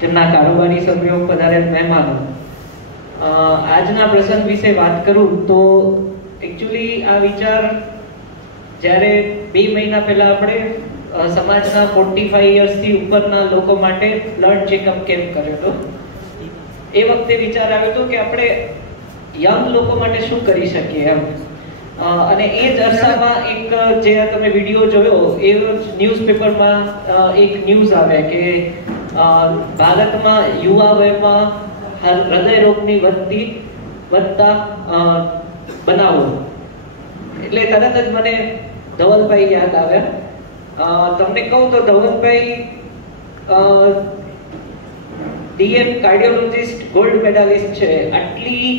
તેમના કારોબારી સભ્યો, પધારેલ મહેમાનો, આજના પ્રસંગ વિશે વાત કરું તો એકચ્યુઅલી આ વિચાર જ્યારે 2 મહિના પહેલા આપણે સમાજના 45 યર્સથી ઉપરના લોકો માટે બ્લડ ચેકઅપ કેમ્પ કર્યો હતો. એ વખતે વિચાર આવ્યો હતો કે આપણે યંગ લોકો માટે શું કરી શકીએ એમ. અને એ જ અરસામાં એક જે તમે વિડીયો જોયો એ ન્યૂઝપેપરમાં એક ન્યૂઝ આવે કે ભારતમાં યુવા વયમાં હૃદય રોગની વધતા બનાવો. એટલે તરત જ મને ધવલભાઈ યાદ આવ્યા. તમને કહું તો Dhavalbhai DM cardiologist gold medallist છે. આટલી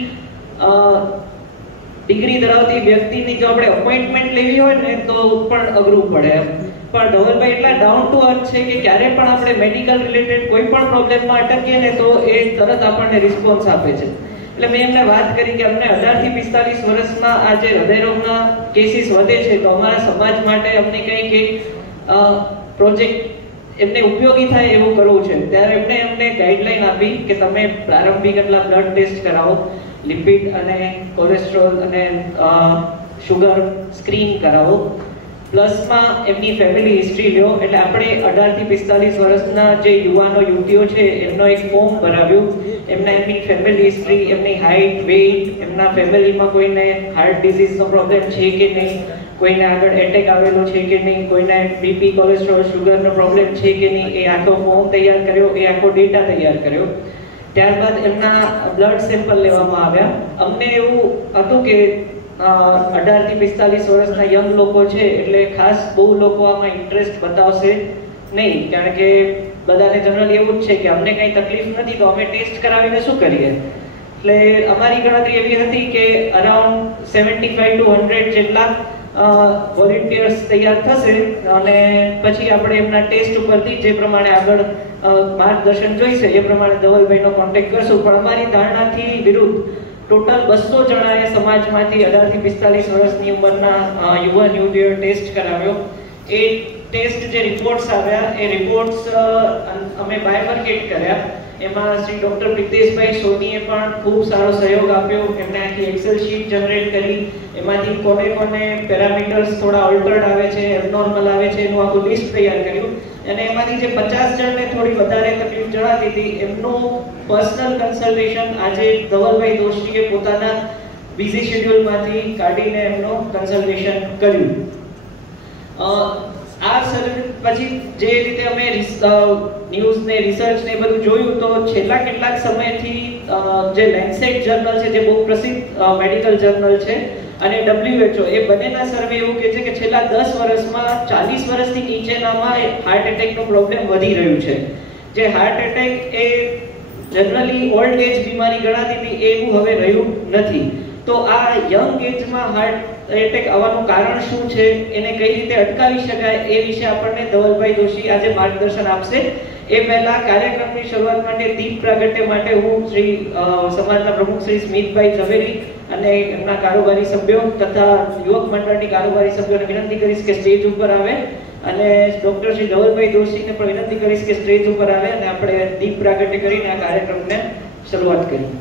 ડિગ્રી ધરાવતી વ્યક્તિની જો આપણે અપોઇન્ટમેન્ટ લેવી હોય ને તો પણ અઘરું પડે એમ. પણ ધવલભાઈ એટલા ડાઉન ટુ અર્થ છે કે ક્યારે પણ આપણે મેડિકલ રિલેટેડ કોઈ પણ પ્રોબ્લેમમાં અટકીએ ને તો એ તરત આપણને રિસ્પોન્સ આપે છે. એટલે મેં એમને વાત કરી કે અમને 18 થી 45 વર્ષમાં આ જે હૃદયરોગના કેસીસ વધે છે તો અમારા સમાજ માટે અમને કંઈક એક પ્રોજેક્ટ એમને ઉપયોગી થાય એવું કરવું છે. ત્યારે એમને ગાઈડલાઈન આપી કે તમે પ્રારંભિક એટલા બ્લડ ટેસ્ટ કરાવો, લિપિડ અને કોલેસ્ટ્રોલ અને શુગર સ્ક્રીન કરાવો, પ્લસમાં એમની ફેમિલી હિસ્ટ્રી લ્યો. એટલે આપણે 18 થી 45 વર્ષના જે યુવાનો યુવતીઓ છે એમનો એક ફોર્મ ભરાવ્યું. એમની ફેમિલી હિસ્ટ્રી, એમની હાઇટ, વેઇટ, એમના ફેમિલીમાં કોઈને હાર્ટ ડિઝીઝનો પ્રોબ્લેમ છે કે નહીં, કોઈને આગળ એટેક આવેલો છે કે નહીં, કોઈને બીપી, કોલેસ્ટ્રોલ, શુગરનો પ્રોબ્લેમ છે કે નહીં, એ આખો ફોર્મ તૈયાર કર્યો, એ આખો ડેટા તૈયાર કર્યો. ત્યારબાદ એમના બ્લડ સેમ્પલ લેવામાં આવ્યા. અમને એવું હતું કે 18 થી 45 વર્ષના યંગ લોકો છે એટલે ખાસ બહુ લોકો આમાં ઇન્ટરેસ્ટ બતાવશે નહીં, કારણ કે બધાને જનરલી એવું જ છે કે અમને કંઈ તકલીફ નથી તો અમે ટેસ્ટ કરાવીને શું કરીએ. એટલે અમારી ગણતરી એવી હતી કે અરાઉન્ડ 75 to 100 જેટલા વોલેન્ટિયર્સ તૈયાર થશે અને પછી આપણે એમના ટેસ્ટ ઉપરથી જે પ્રમાણે આગળ માર્ગદર્શન જોઈશે એ પ્રમાણે ધવલભાઈનો કોન્ટેક્ટ કરશું. પણ અમારી ધારણાથી વિરુદ્ધ ટોટલ 200 જણાએ સમાજમાંથી 18 થી 45 વર્ષની ઉંમરના યુવાન યુવતીઓએ ટેસ્ટ કરાવ્યો. એ ટેસ્ટ જે રિપોર્ટ્સ આવ્યા એ રિપોર્ટ્સ અમે બાયફર્કેટ કર્યા. એમાં શ્રી ડોક્ટર પ્રિતેશભાઈ સોનીએ પણ ખૂબ સારો સહયોગ આપ્યો. એમણે આખી એક્સેલ શીટ જનરેટ કરી, એમાંથી કોને પેરામીટર્સ થોડા ઓલ્ટર્ડ આવે છે, એબનોર્મલ આવે છે, એનું આખું લિસ્ટ તૈયાર કર્યું. અને એમાંથી જે 50 જણને થોડી વધારે તકલીફ જણાતી હતી એમનું પર્સનલ કન્સલ્ટેશન આજે ધવલભાઈ દોશીએ પોતાના બિઝી શેડ્યુલમાંથી કાઢીને એમનું કન્સલ્ટેશન કર્યું. આ પછી જે રીતે અમે ન્યૂઝ ને રિસર્ચ ને બધું જોયું તો છેલ્લા કેટલાક સમયથી જે લેન્સેટ જર્નલ છે જે બહુ પ્રસિદ્ધ મેડિકલ જર્નલ છે અને WHO એ બંનેના સર્વે એવું કહે છે કે છેલ્લા 10 વર્ષમાં 40 વર્ષથી નીચેનામાં હાર્ટ એટેકનો પ્રોબ્લેમ વધી રહ્યું છે. જે હાર્ટ એટેક એ જનરલી ઓલ્ડ એજ બીમારી ગણાતી હતી એવું હવે રહ્યું નથી. તો આ યંગ એજમાં હાર્ટ એટેક આવવાનું કારણ શું છે, એને કઈ રીતે અટકાવી શકાય એ વિશે આપણને ધવલભાઈ દોશી આજે માર્ગદર્શન આપશે. એ પહેલા કાર્યક્રમની શરૂઆત માટે દીપ પ્રાગટ્ય માટે હું શ્રી સમાજના પ્રમુખ શ્રી સ્મિતભાઈ ઝવેરી અને એમના કારોબારી સભ્યો તથા યુવક મંડળની કારોબારી સભ્યોને વિનંતી કરીશ કે સ્ટેજ ઉપર આવે અને ડોક્ટર શ્રી ધવલભાઈ દોશીને પણ વિનંતી કરીશ કે સ્ટેજ ઉપર આવે અને આપણે દીપ પ્રાગટ્ય કરીને આ કાર્યક્રમને શરૂઆત કરીએ.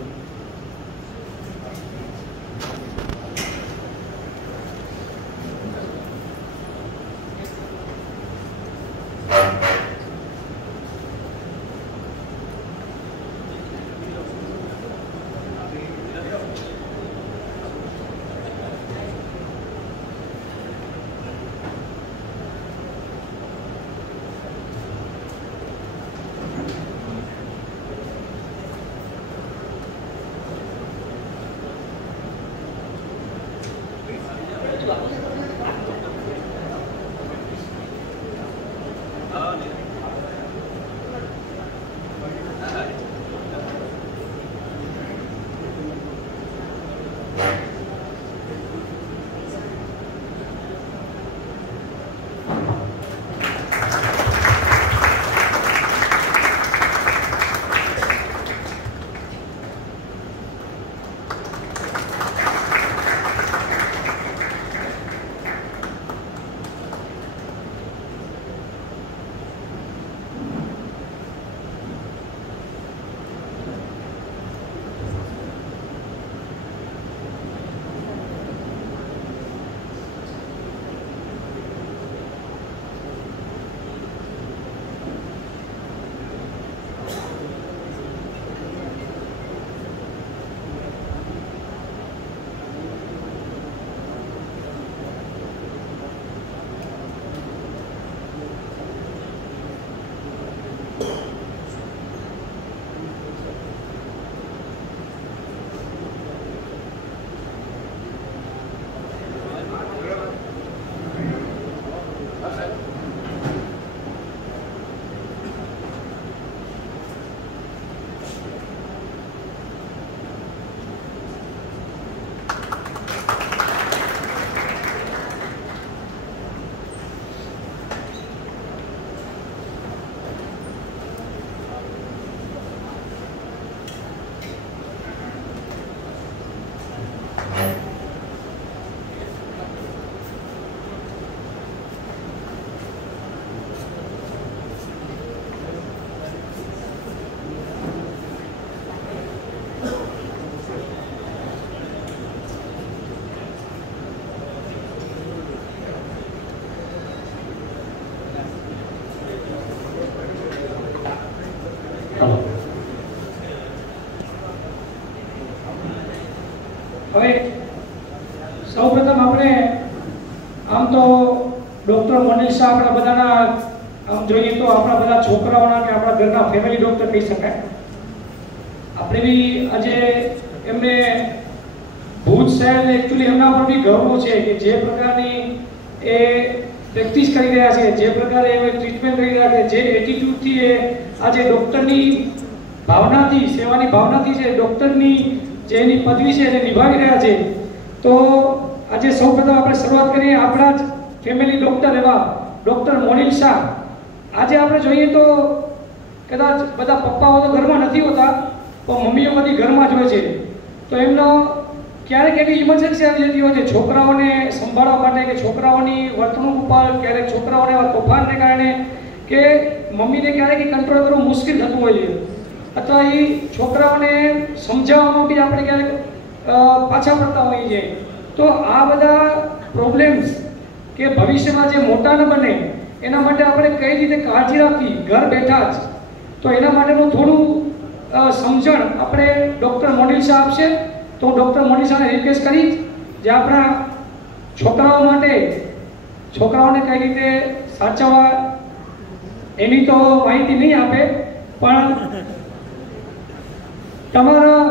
ચાલો હવે સૌપ્રથમ આપણે આમ તો ડૉક્ટર મોનિલ શાહ આપણા બધાના આમ જોઈએ તો આપણા બધા છોકરાઓના કે આપણા ઘરના ફેમિલી ડૉક્ટર કહી શકાય. આપણે બી આજે એમને ભુજ શહેર એકચ્યુઅલી એમના પર બી ગર્વ છે કે જે પ્રકારની એ પ્રેક્ટિસ કરી રહ્યા છે, જે પ્રકારે એ ટ્રીટમેન્ટ કરી રહ્યા છે, જે એટીટ્યુડથી એ આજે ડૉક્ટરની ભાવનાથી, સેવાની ભાવનાથી જે ડૉક્ટરની જે એની પદવી છે એને નિભાવી રહ્યા છે. તો આજે સૌપ્રથમ આપણે શરૂઆત કરીએ આપણા જ ફેમિલી ડૉક્ટર એવા ડૉક્ટર મોનિલ શાહ. આજે આપણે જોઈએ તો કદાચ બધા પપ્પાઓ તો ઘરમાં નથી હોતા, પણ મમ્મીઓ બધી ઘરમાં જ હોય છે. તો એમનો ક્યારેક એવી ઇમરજન્સી આવી જતી હોય છે છોકરાઓને સંભાળવા માટે કે છોકરાઓની વર્તણૂક ઉપર, ક્યારેક છોકરાઓને તોફાનને કારણે કે મમ્મીને ક્યારેક કંટ્રોલ કરવું મુશ્કેલ થતું હોય છે, અથવા એ છોકરાઓને સમજાવવામાં બી આપણે ક્યારેક પાછા પડતા હોઈએ છીએ. તો આ બધા પ્રોબ્લેમ્સ કે ભવિષ્યમાં જે મોટા ન બને એના માટે આપણે કઈ રીતે કાળજી રાખવી ઘર બેઠા જ, તો એના માટેનું થોડું સમજણ આપણે ડૉક્ટર મોનિલ શાહ આપશે. તો ડૉક્ટર મોનિલ શાહને રિક્વેસ્ટ કરી જે આપણા છોકરાઓ માટે છોકરાઓને કઈ રીતે સાચવવા એની તો માહિતી નહીં આપે, પણ તમારા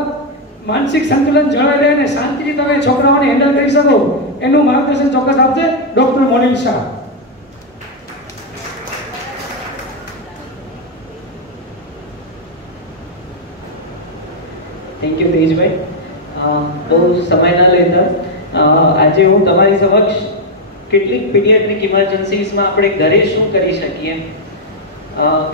માનસિક સંતુલન જળવાઈ રહે અને શાંતિથી તમે છોકરાઓને હેન્ડલ કરી શકો એનું માર્ગદર્શન ચોક્કસ આપશે doctor Monil Shah. Thank you તેજભાઈ. બહુ સમય ના લેતા આજે હું તમારી સમક્ષ કેટલીક પીડિયાટ્રિક ઇમરજન્સીસમાં આપણે ઘરે શું કરી શકીએ,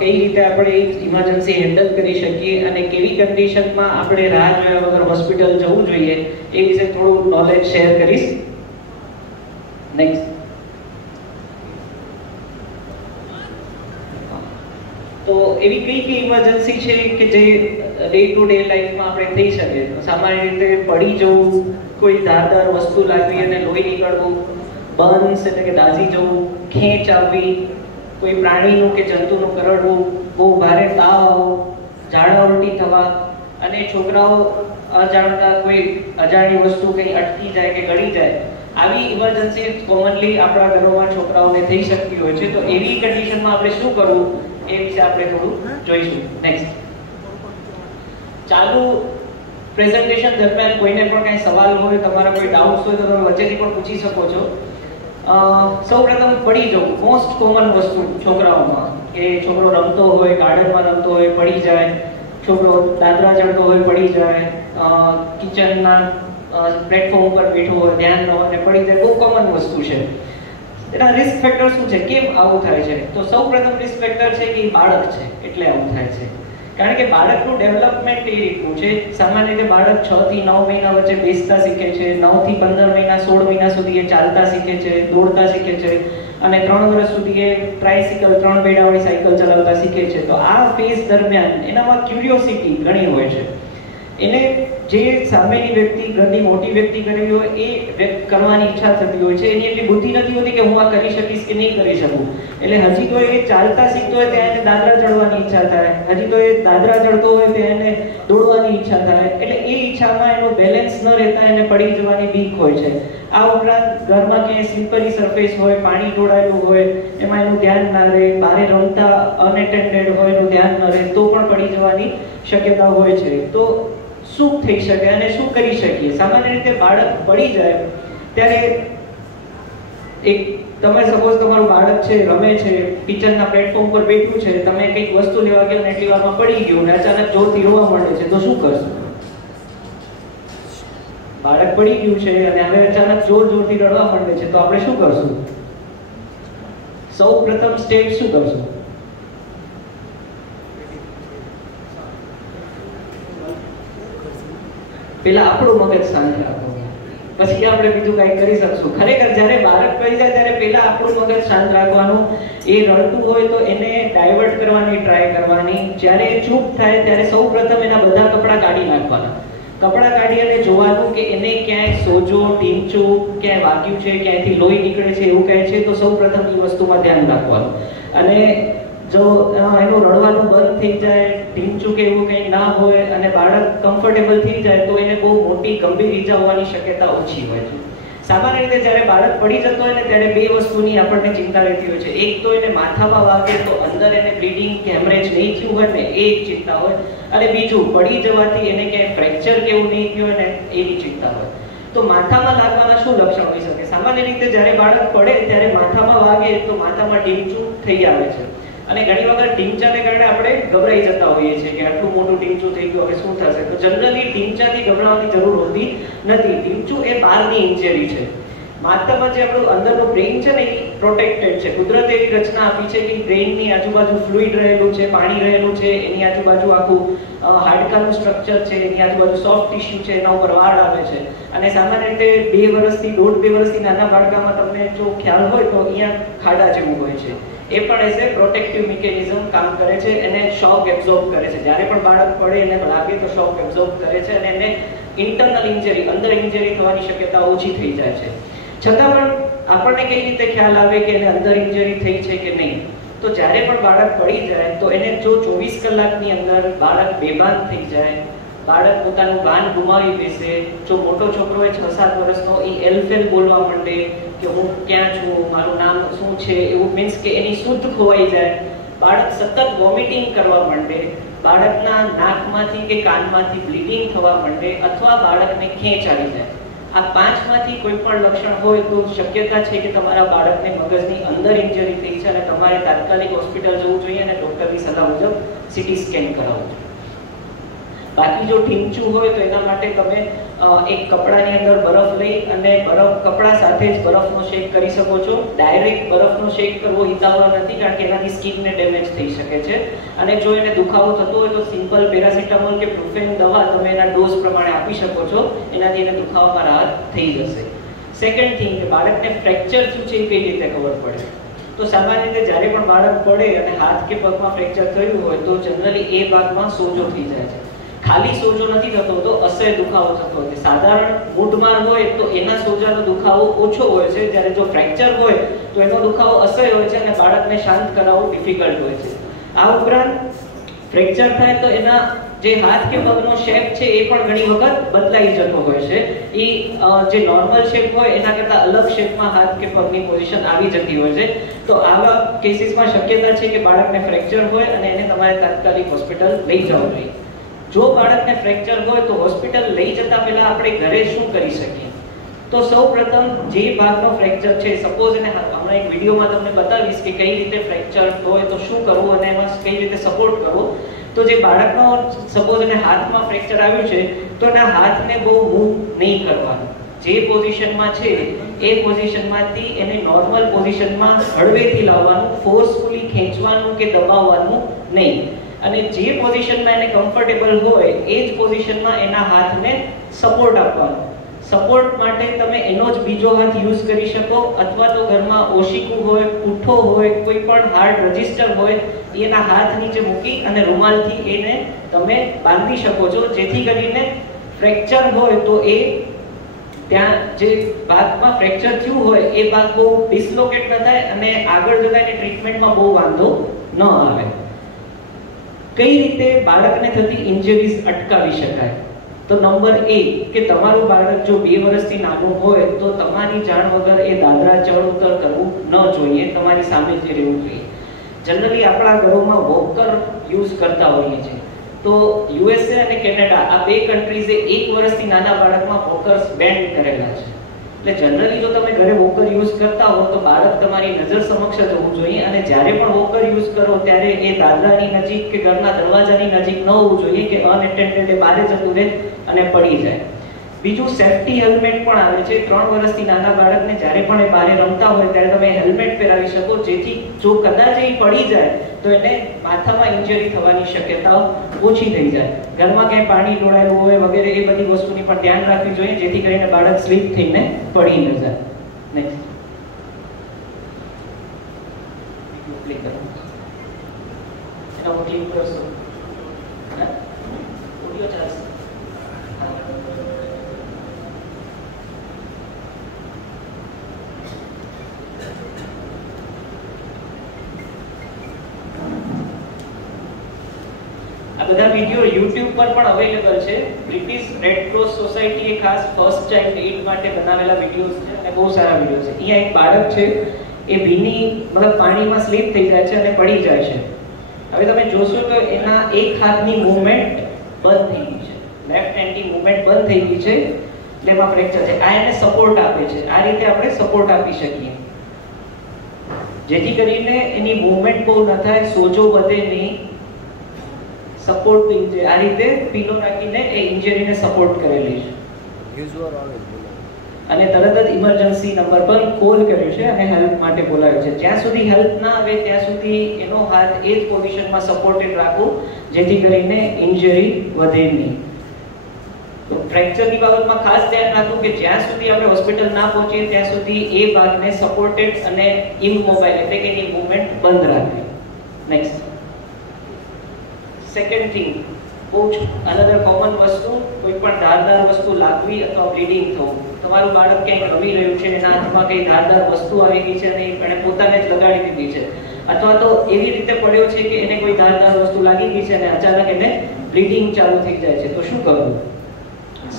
કઈ રીતે આપણે ઇમરજન્સી હેન્ડલ કરી શકીએ અને કેવી કન્ડિશનમાં આપણે રાહ જોયા વગર હોસ્પિટલ જવું જોઈએ એ વિશે થોડું નોલેજ શેર કરીશ. નેક્સ્ટ. તો એવી કઈ કઈ ઇમરજન્સી છે કે જે ડે ટુ ડે લાઈફમાં આપણે થઈ શકે? સામાન્ય રીતે પડી જવું, કોઈ ધારદાર વસ્તુ લાગવી અને લોહી નીકળવું, બર્ન્સ એટલે કે દાઝી જવું, ખેંચ આવવી, કોઈ પ્રાણીનું કે જંતુનું કરડવું, બહુ ભારે તાવ, ઝાડા ઉલટી થવા, અને છોકરાઓ અજાણતા કોઈ અજાણી વસ્તુ કંઈ અટકી જાય કે ગળી જાય, આવી ઇમરજન્સી કોમનલી આપણા ઘરોમાં છોકરાઓને થઈ શકતી હોય છે. તો એવી કન્ડિશનમાં આપણે શું કરવું એ વિશે આપણે થોડું જોઈશું. નેક્સ્ટ. ચાલુ પ્રેઝન્ટેશન દરમિયાન કોઈને પણ કંઈ સવાલ હોય, તમારા કોઈ ડાઉટ્સ હોય તો તમે વચ્ચેથી પણ પૂછી શકો છો. સૌપ્રથમ પડી જવું મોસ્ટ કોમન વસ્તુ છોકરાઓમાં, કે છોકરો રમતો હોય, ગાર્ડનમાં રમતો હોય, પડી જાય, છોકરો દાદરા ચડતો હોય, પડી જાય, કિચનના પ્લેટફોર્મ ઉપર બેઠો હોય, ધ્યાન ન હોય ને પડી જાય, બહુ કોમન વસ્તુ છે. એના રિસ્ક ફેક્ટર શું છે, કેમ આવું થાય છે? તો સૌપ્રથમ રિસ્ક ફેક્ટર છે કે બાળક છે એટલે આવું થાય છે. કારણ કે બાળકનું ડેવલપમેન્ટ એ રીતનું છે, સામાન્ય રીતે બાળક 6 થી 9 મહિના વચ્ચે બેસતા શીખે છે, 9 થી 15 મહિના 16 મહિના સુધી એ ચાલતા શીખે છે, દોડતા શીખે છે, અને 3 વર્ષ સુધી એ ટ્રાયસિકલ 3 પૈડાવાળી સાયકલ ચલાવતા શીખે છે. તો આ ફેઝ દરમિયાન એનામાં ક્યુરિયોસિટી ઘણી હોય છે. એને જે સામેની વ્યક્તિ, ઘરની મોટી વ્યક્તિ કરી હોય એ વ્યક્ત કરવાની ઈચ્છા થતી હોય છે. એની એટલી બુદ્ધિ નથી હોતી કે હું આ કરી શકીશ કે નહીં કરી શકું. એટલે હજી તો એ ચાલતા શીખતો હોય ત્યાં એને દાદરા ચડવાની ઈચ્છા થાય, હજી તો એ દાદરા ચડતો હોય ત્યાં એને દોડવાની ઈચ્છા થાય. એટલે એ ઈચ્છામાં એનું બેલેન્સ ન રહેતા એને પડી જવાની બીક હોય છે. આ ઉપરાંત ઘરમાં ક્યાંય સ્લીપરી સરફેસ હોય, પાણી ઢોળાયેલું હોય, એમાં એનું ધ્યાન ના રહે, બહાર રમતા અનએટેન્ડેડ હોય, એનું ધ્યાન ન રહે તો પણ પડી જવાની શક્યતા હોય છે. તો શું થઈ શકે અને શું કરી શકીએ? સામાન્ય રીતે બાળક પડી જાય ત્યારે એક તમે સપોઝ તમારું બાળક છે, રમે છે, કિચનના પ્લેટફોર્મ પર બેઠું છે, તમે કંઈક વસ્તુ લેવા ગયા ને એટલી વારમાં પડી ગયું ને અચાનક જોરથી રોવા માંડે છે, તો શું કરશો? બાળક પડી ગયું છે અને હવે અચાનક જોરથી રડવા માંડે છે, તો આપણે શું કરશું? સૌ પ્રથમ સ્ટેપ શું કરશું? પેલા આપણું મગજ શાંત રાખવું, પછી આપણે બીજું કંઈ કરી શકશું. ખરેખર જ્યારે બાળક પડી જાય ત્યારે પેલા આપણું મગજ શાંત રાખવાનું. એ રડતું હોય તો એને ડાયવર્ટ કરવાની ટ્રાય કરવાની. જ્યારે એ ચૂપ થાય ત્યારે સૌ પ્રથમ એના બધા કપડાં કાઢી નાખવાના. કપડાં કાઢી અને જોવાનું કે એને ક્યાંય સોજો, ટીંચું, ક્યાંય વાગ્યું છે, ક્યાંયથી લોહી નીકળે છે એવું કહે છે, તો સૌ પ્રથમ એ વસ્તુમાં ધ્યાન રાખવાનું. અને જો એનું રડવાનું બંધ થઈ જાય, ઢીંચું કે એવું કંઈ ના હોય અને બાળક કમ્ફર્ટેબલ થઈ જાય તો એને બહુ મોટી ગંભીર ઈજા હોવાની શક્યતા ઓછી હોય છે. સામાન્ય રીતે જ્યારે બાળક પડી જતો હોય ને ત્યારે બે વસ્તુની આપણને ચિંતા રહેતી હોય છે. એક તો એને માથામાં વાગે તો અંદર એને બ્લીડિંગ કે હેમરેજ નહીં થયું હોય ને એ એક ચિંતા હોય, અને બીજું પડી જવાથી એને ક્યાંય ફ્રેક્ચર કે એવું નહીં થયું હોય ને એની ચિંતા હોય. તો માથામાં લાગવાના શું લક્ષણ હોઈ શકે? સામાન્ય રીતે જ્યારે બાળક પડે ત્યારે માથામાં વાગે તો માથામાં ઢીંચું થઈ આવે છે, અને ઘણી વખત ઢીંચાને કારણે આપણે ગભરાઈ જતા હોઈએ છીએ કે આટલું મોટું ઢીંચું થઈ ગયું, હવે શું થશે? તો જનરલી ઢીંચાથી ગભરાવાની જરૂર હોતી નથી. ઢીંચું એ બહારની ઇન્જરી છે. માથામાં જે આપણું અંદરનું બ્રેઇન છે ને એ પ્રોટેક્ટેડ છે. કુદરતે એવી રચના આપી છે કે બ્રેઇનની આજુબાજુ ફ્લુઇડ રહેલું છે, પાણી રહેલું છે, એની આજુબાજુ આખું હાડકાનું સ્ટ્રક્ચર છે, એની આજુબાજુ સોફ્ટ ટિશ્યુ છે, એના ઉપર વાળ આવે છે. અને સામાન્ય રીતે 2 વર્ષથી 1.5 વર્ષથી નાના બાળકામાં તમને જો ખ્યાલ હોય તો અહીંયા ખાડા જેવું હોય છે. એ પણ એઝ એ પ્રોટેક્ટિવ મિકેનિઝમ કામ કરે છે, એને શોક એબ્ઝોર્બ કરે છે. જ્યારે પણ બાળક પડે એને લાગે તો શોક એબ્ઝોર્બ કરે છે અને એને ઇન્ટરનલ ઇન્જરી, અંદર ઇન્જરી થવાની શક્યતા ઓછી થઈ જાય છે. છતાં પણ આપણને કઈ રીતે ખ્યાલ આવે કે એને અંદર ઇન્જરી થઈ છે કે નહીં? તો જ્યારે પણ બાળક પડી જાય તો એને જો 24 કલાકની અંદર બાળક બેભાન થઈ જાય, બાળક પોતાનું ભાન ગુમાવી બેસે, જો મોટો છોકરો હોય 6-7 વર્ષનો, એ એલફેલ બોલવા માંડે કે હું ક્યાં છું, મારું નામ શું છે, એવું મીન્સ કે એની શુદ્ધ ખોવાઈ જાય, બાળક સતત વોમિટિંગ કરવા માંડે, બાળકના નાકમાંથી કે કાનમાંથી બ્લીડિંગ થવા માંડે, અથવા બાળકને ખેંચ આવી જાય, આ 5માંથી કોઈ પણ લક્ષણ હોય તો શક્યતા છે કે તમારા બાળકને મગજની અંદર ઇન્જરી થઈ છે અને તમારે તાત્કાલિક હોસ્પિટલ જવું જોઈએ અને ડોક્ટરની સલાહ મુજબ સીટી સ્કેન કરાવવું જોઈએ. બાકી જો ઢીંચું હોય તો એના માટે તમે એક કપડાની અંદર બરફ લઈ અને કપડા સાથે જ બરફનો શેક કરી શકો છો. ડાયરેક્ટ બરફનો શેક કરવો હિતાવહ નથી, કારણ કે એનાથી સ્કિનને ડેમેજ થઈ શકે છે. અને જો એને દુખાવો થતો હોય તો સિમ્પલ પેરાસિટામોલ કે પ્રુફેન દવા તમે એના ડોઝ પ્રમાણે આપી શકો છો, એનાથી એને દુખાવામાં રાહત થઈ જશે. સેકન્ડ થિંગ, કે બાળકને ફ્રેક્ચર શું છે એ કઈ રીતે ખબર પડે? તો સામાન્ય રીતે જ્યારે પણ બાળક પડે અને હાથ કે પગમાં ફ્રેક્ચર થયું હોય તો જનરલી એ ભાગમાં સોજો થઈ જાય છે. ખાલી સોજો નથી થતો તો અસહ્ય દુખાવો થતો હોય છે. સાધારણ મૂઢમાર હોય તો એના સોજાનો દુખાવો ઓછો હોય છે, જ્યારે જો ફ્રેક્ચર હોય તો એનો દુખાવો અસહ્ય હોય છે અને બાળકને શાંત કરાવવું ડિફિકલ્ટ હોય છે. આ ઉપરાંત ફ્રેક્ચર થાય તો એના જે હાથ કે પગનો શેપ છે એ પણ ઘણી વખત બદલાઈ જતો હોય છે. એ જે નોર્મલ શેપ હોય એના કરતાં અલગ શેપમાં હાથ કે પગની પોઝિશન આવી જતી હોય છે. તો આવા કેસીસમાં શક્યતા છે કે બાળકને ફ્રેક્ચર હોય અને એને તમારે તાત્કાલિક હોસ્પિટલ લઈ જવું જોઈએ. જો બાળકને ફ્રેક્ચર હોય તો હોસ્પિટલ લઈ જતા પહેલા આપણે ઘરે શું કરી શકીએ? તો સૌપ્રથમ જે ભાગનો ફ્રેક્ચર છે, સપોઝ એને હમણાં એક વિડીયોમાં તમને બતાવીશ કે કઈ રીતે ફ્રેક્ચર હોય તો શું કરવું અને એમાં કઈ રીતે સપોર્ટ કરવો. તો જે બાળકનો સપોઝ એને હાથમાં ફ્રેક્ચર આવ્યું છે તો એના હાથને બહુ મૂવ નહીં કરવાનું. જે પોઝિશનમાં છે એ પોઝિશનમાંથી એને નોર્મલ પોઝિશનમાં હળવેથી લાવવાનું, ફોર્સફુલી ખેંચવાનું કે દબાવવાનું નહીં. અને જે પોઝિશનમાં એને કમ્ફર્ટેબલ હોય એ જ પોઝિશનમાં એના હાથને સપોર્ટ આપવાનો. સપોર્ટ માટે તમે એનો જ બીજો હાથ યુઝ કરી શકો, અથવા તો ઘરમાં ઓશિકું હોય, પુઠ્ઠો હોય, કોઈ પણ હાર્ડ રજિસ્ટર હોય એના હાથ નીચે મૂકી અને રૂમાલથી એને તમે બાંધી શકો છો, જેથી કરીને ફ્રેક્ચર હોય તો એ ત્યાં જે ભાગમાં ફ્રેક્ચર થયું હોય એ ભાગ બહુ ડિસ્લોકેટ ન થાય અને આગળ જતા એની ટ્રીટમેન્ટમાં બહુ વાંધો ન આવે. કઈ રીતે બાળકને થતી ઇન્જરીઝ અટકાવી શકાય? તો નંબર 1 કે તમારું બાળક જો 2 વર્ષથી નાનું હોય તો તમારી જાણ વગર એ દાદરા ચઢ ઉતર કરવું ન જોઈએ, તમારી સામે જ રહેવું જોઈએ. જનરલી આપણા ઘરોમાં વોકર યુઝ કરતા હોઈએ છીએ. તો યુએસએ અને કેનેડા આ 2 કન્ટ્રીઝે 1 વર્ષથી નાના બાળકમાં વોકર્સ બેન કરેલા છે. એટલે જનરલી જો તમે ઘરે વોકર યુઝ કરતા હો તો બાળક તમારી નજર સમક્ષ જ હોવું જોઈએ, અને જ્યારે પણ વોકર યુઝ કરો ત્યારે એ દાદરાની નજીક કે ઘરના દરવાજાની નજીક ન હોવું જોઈએ કે અનએટેન્ડેડ એ બહાર જતું રહે અને પડી જાય. બીજું, સેફટી હેલ્મેટ પણ આવે છે. 3 વર્ષથી નાના બાળકને જ્યારે પણ એ બહાર રમતા હોય ત્યારે તમે હેલ્મેટ પહેરાવી શકો, જેથી જો કદાચ એ પડી જાય તો એને માથામાં ઇન્જરી થવાની શક્યતા ઓછી થઈ જાય. ઘરમાં ક્યાંય પાણી ઢોળાયેલું હોય વગેરે એ બધી વસ્તુની પણ ધ્યાન રાખવી જોઈએ, જેથી કરીને બાળક સ્લીપ થઈને પડી ન જાય. નેક્સ્ટ ક્લિક કરો. એના ક્લિક કરશો ઓડિયો ચાલશે. આ વિડીયો YouTube પર પણ અવેલેબલ છે. બ્રિટિશ રેડ ક્રોસ સોસાયટીએ ખાસ ફર્સ્ટ ચાઇલ્ડ એડ માટે બનાવેલા વિડીયોઝ છે અને બહુ સારા વિડીયો છે. અહીંયા એક બાળક છે, એ ભીની મતલબ પાણીમાં સ્લીપ થઈ જાય છે અને પડી જાય છે. હવે તમે જોશો તો એના એક હાથની મૂવમેન્ટ બંધ થઈ ગઈ છે, લેફ્ટ હેન્ડની મૂવમેન્ટ બંધ થઈ ગઈ છે, એટલે એમાં ફ્રેક્ચર છે. આ એને સપોર્ટ આપે છે. આ રીતે આપણે સપોર્ટ આપી શકીએ જેથી કરીને એની મૂવમેન્ટ બહુ ન થાય, સોજો વધે નહીં, સપોર્ટ થઈ જાય. આ રીતે પીલો નાખીને એ ઇન્જરીને સપોર્ટ કરેલી છે અને તરત જ ઇમરજન્સી નંબર પર કોલ કર્યો છે અને હેલ્પ માટે બોલાવ્યો છે. જ્યાં સુધી હેલ્પ ના આવે ત્યાં સુધી એનો હાથ એ જ પોઝિશનમાં સપોર્ટેડ રાખવું જેથી કરીને ઇન્જરી વધે નહીં. તો ફ્રેક્ચરની બાબતમાં ખાસ ધ્યાન રાખવું કે જ્યાં સુધી આપણે હોસ્પિટલ ના પહોંચીએ ત્યાં સુધી એ ભાગને સપોર્ટેડ અને ઇમોબાઇલ એટલે કે એની મૂવમેન્ટ બંધ રાખવી. નેક્સ્ટ સેકન્ડ થિંગ, બહુ જ અનધર કોમન વસ્તુ, કોઈ પણ ધારદાર વસ્તુ લાગવી અથવા બ્લીડિંગ થવું. તમારું બાળક ક્યાંક રમી રહ્યું છે, એના હાથમાં કઈ ધારદાર વસ્તુ આવી ગઈ છે અને એને પોતાને જ લગાડી દીધી છે, અથવા તો એવી રીતે પડ્યો છે કે એને કોઈ ધારદાર વસ્તુ લાગી ગઈ છે અને અચાનક એને બ્લીડિંગ ચાલુ થઈ જાય છે, તો શું કરવું?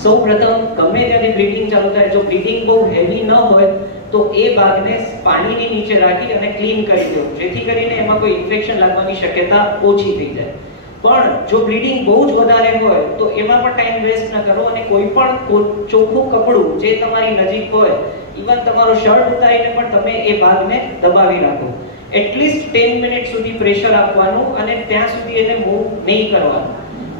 સૌપ્રથમ ગમે ત્યાંથી બ્લીડિંગ ચાલુ થાય, જો બ્લીડિંગ બહુ હેવી ન હોય તો એ ભાગને પાણીની નીચે રાખી અને ક્લીન કરી દેવું જેથી કરીને એમાં કોઈ ઇન્ફેક્શન લાગવાની શક્યતા ઓછી થઈ જાય. પણ જો બ્લીડિંગ બહુ જ વધારે હોય તો એમાં પણ ટાઈમ વેસ્ટ ન કરો અને કોઈ પણ ચોખ્ખું કપડું જે તમારી નજીક હોય, ઇવન તમારો શર્ટ ઉતારીને પણ તમે એ ભાગને દબાવી રાખો. એટલીસ્ટ 10 મિનિટ સુધી પ્રેશર આપવાનું અને ત્યાં સુધી એને મૂવ નહીં કરવાનું.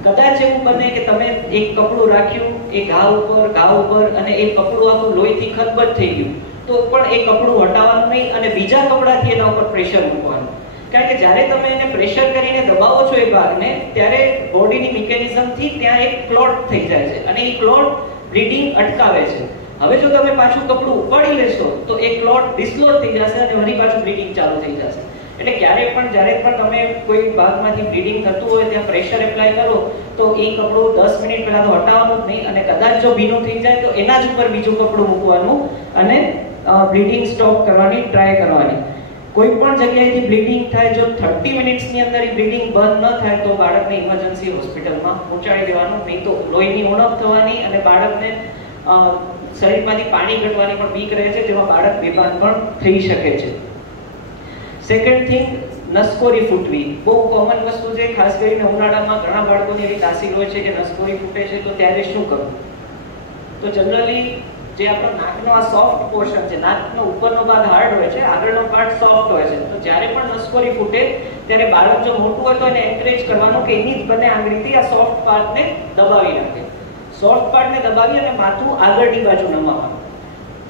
કદાચ એવું બને કે તમે એક કપડું રાખ્યું એ ઘા ઉપર અને એ કપડું આખું લોહીથી ખતબત થઈ ગયું તો પણ એ કપડું હટાવવાનું નહીં અને બીજા કપડાથી એના ઉપર પ્રેશર મૂકવાનું. કારણ કે જ્યારે તમે એને પ્રેશર કરીને દબાવો છો એ ભાગને, ત્યારે બોડીની મિકેનિઝમથી ત્યાં એક ક્લોટ થઈ જાય છે અને એ ક્લોટ બ્લીડિંગ અટકાવે છે. હવે જો તમે પાછું કપડું ઉપાડી લેશો તો એ ક્લોટ ડિસ્લોજ થઈ જશે અને વળી પાછું બ્લીડિંગ ચાલુ થઈ જશે. એટલે જ્યારે પણ તમે કોઈ ભાગમાંથી બ્લીડિંગ થતું હોય ત્યાં પ્રેશર એપ્લાય કરો તો એ કપડું 10 મિનિટ પહેલા તો હટાવવાનું જ નહીં અને કદાચ જો ભીનું થઈ જાય તો એના જ ઉપર બીજું કપડું મૂકવાનું અને બ્લીડિંગ સ્ટોપ કરવાની ટ્રાય કરવાની. કોઈ પણ જગ્યાએથી બ્લીડિંગ થાય, જો 30 મિનિટ્સની અંદર એ બ્લીડિંગ બંધ ન થાય તો બાળકને ઇમરજન્સી હોસ્પિટલમાં પહોંચાડી દેવાનું, નહીં તો લોહીની ઉણપ થવાની અને બાળકને શરીરમાંથી પાણી ઘટવાની પણ બીક રહે છે, જેમાં બાળક બેભાન પણ થઈ શકે છે. સેકન્ડ થિંગ, નસકોરી ફૂટવી બહુ કોમન વસ્તુ છે. ખાસ કરીને ઉનાળામાં ઘણા બાળકોની એવી તાસીર હોય છે કે નસકોરી ફૂટે છે, તો ત્યારે શું કરવું? તો જનરલી જે આપણો નાકનો આ સોફ્ટ પોર્શન છે, નાકનો ઉપરનો ભાગ હાર્ડ હોય છે, આગળનો પાર્ટ સોફ્ટ હોય છે, તો જ્યારે પણ નસકોરી ફૂટે ત્યારે બાળક જો મોટું હોય તો એને એન્કરેજ કરવાનું કે એની જ બંને આંગળીથી આ સોફ્ટ પાર્ટને દબાવી રાખે. સોફ્ટ પાર્ટને દબાવી અને માથું આગળની બાજુ નમાવવાનું.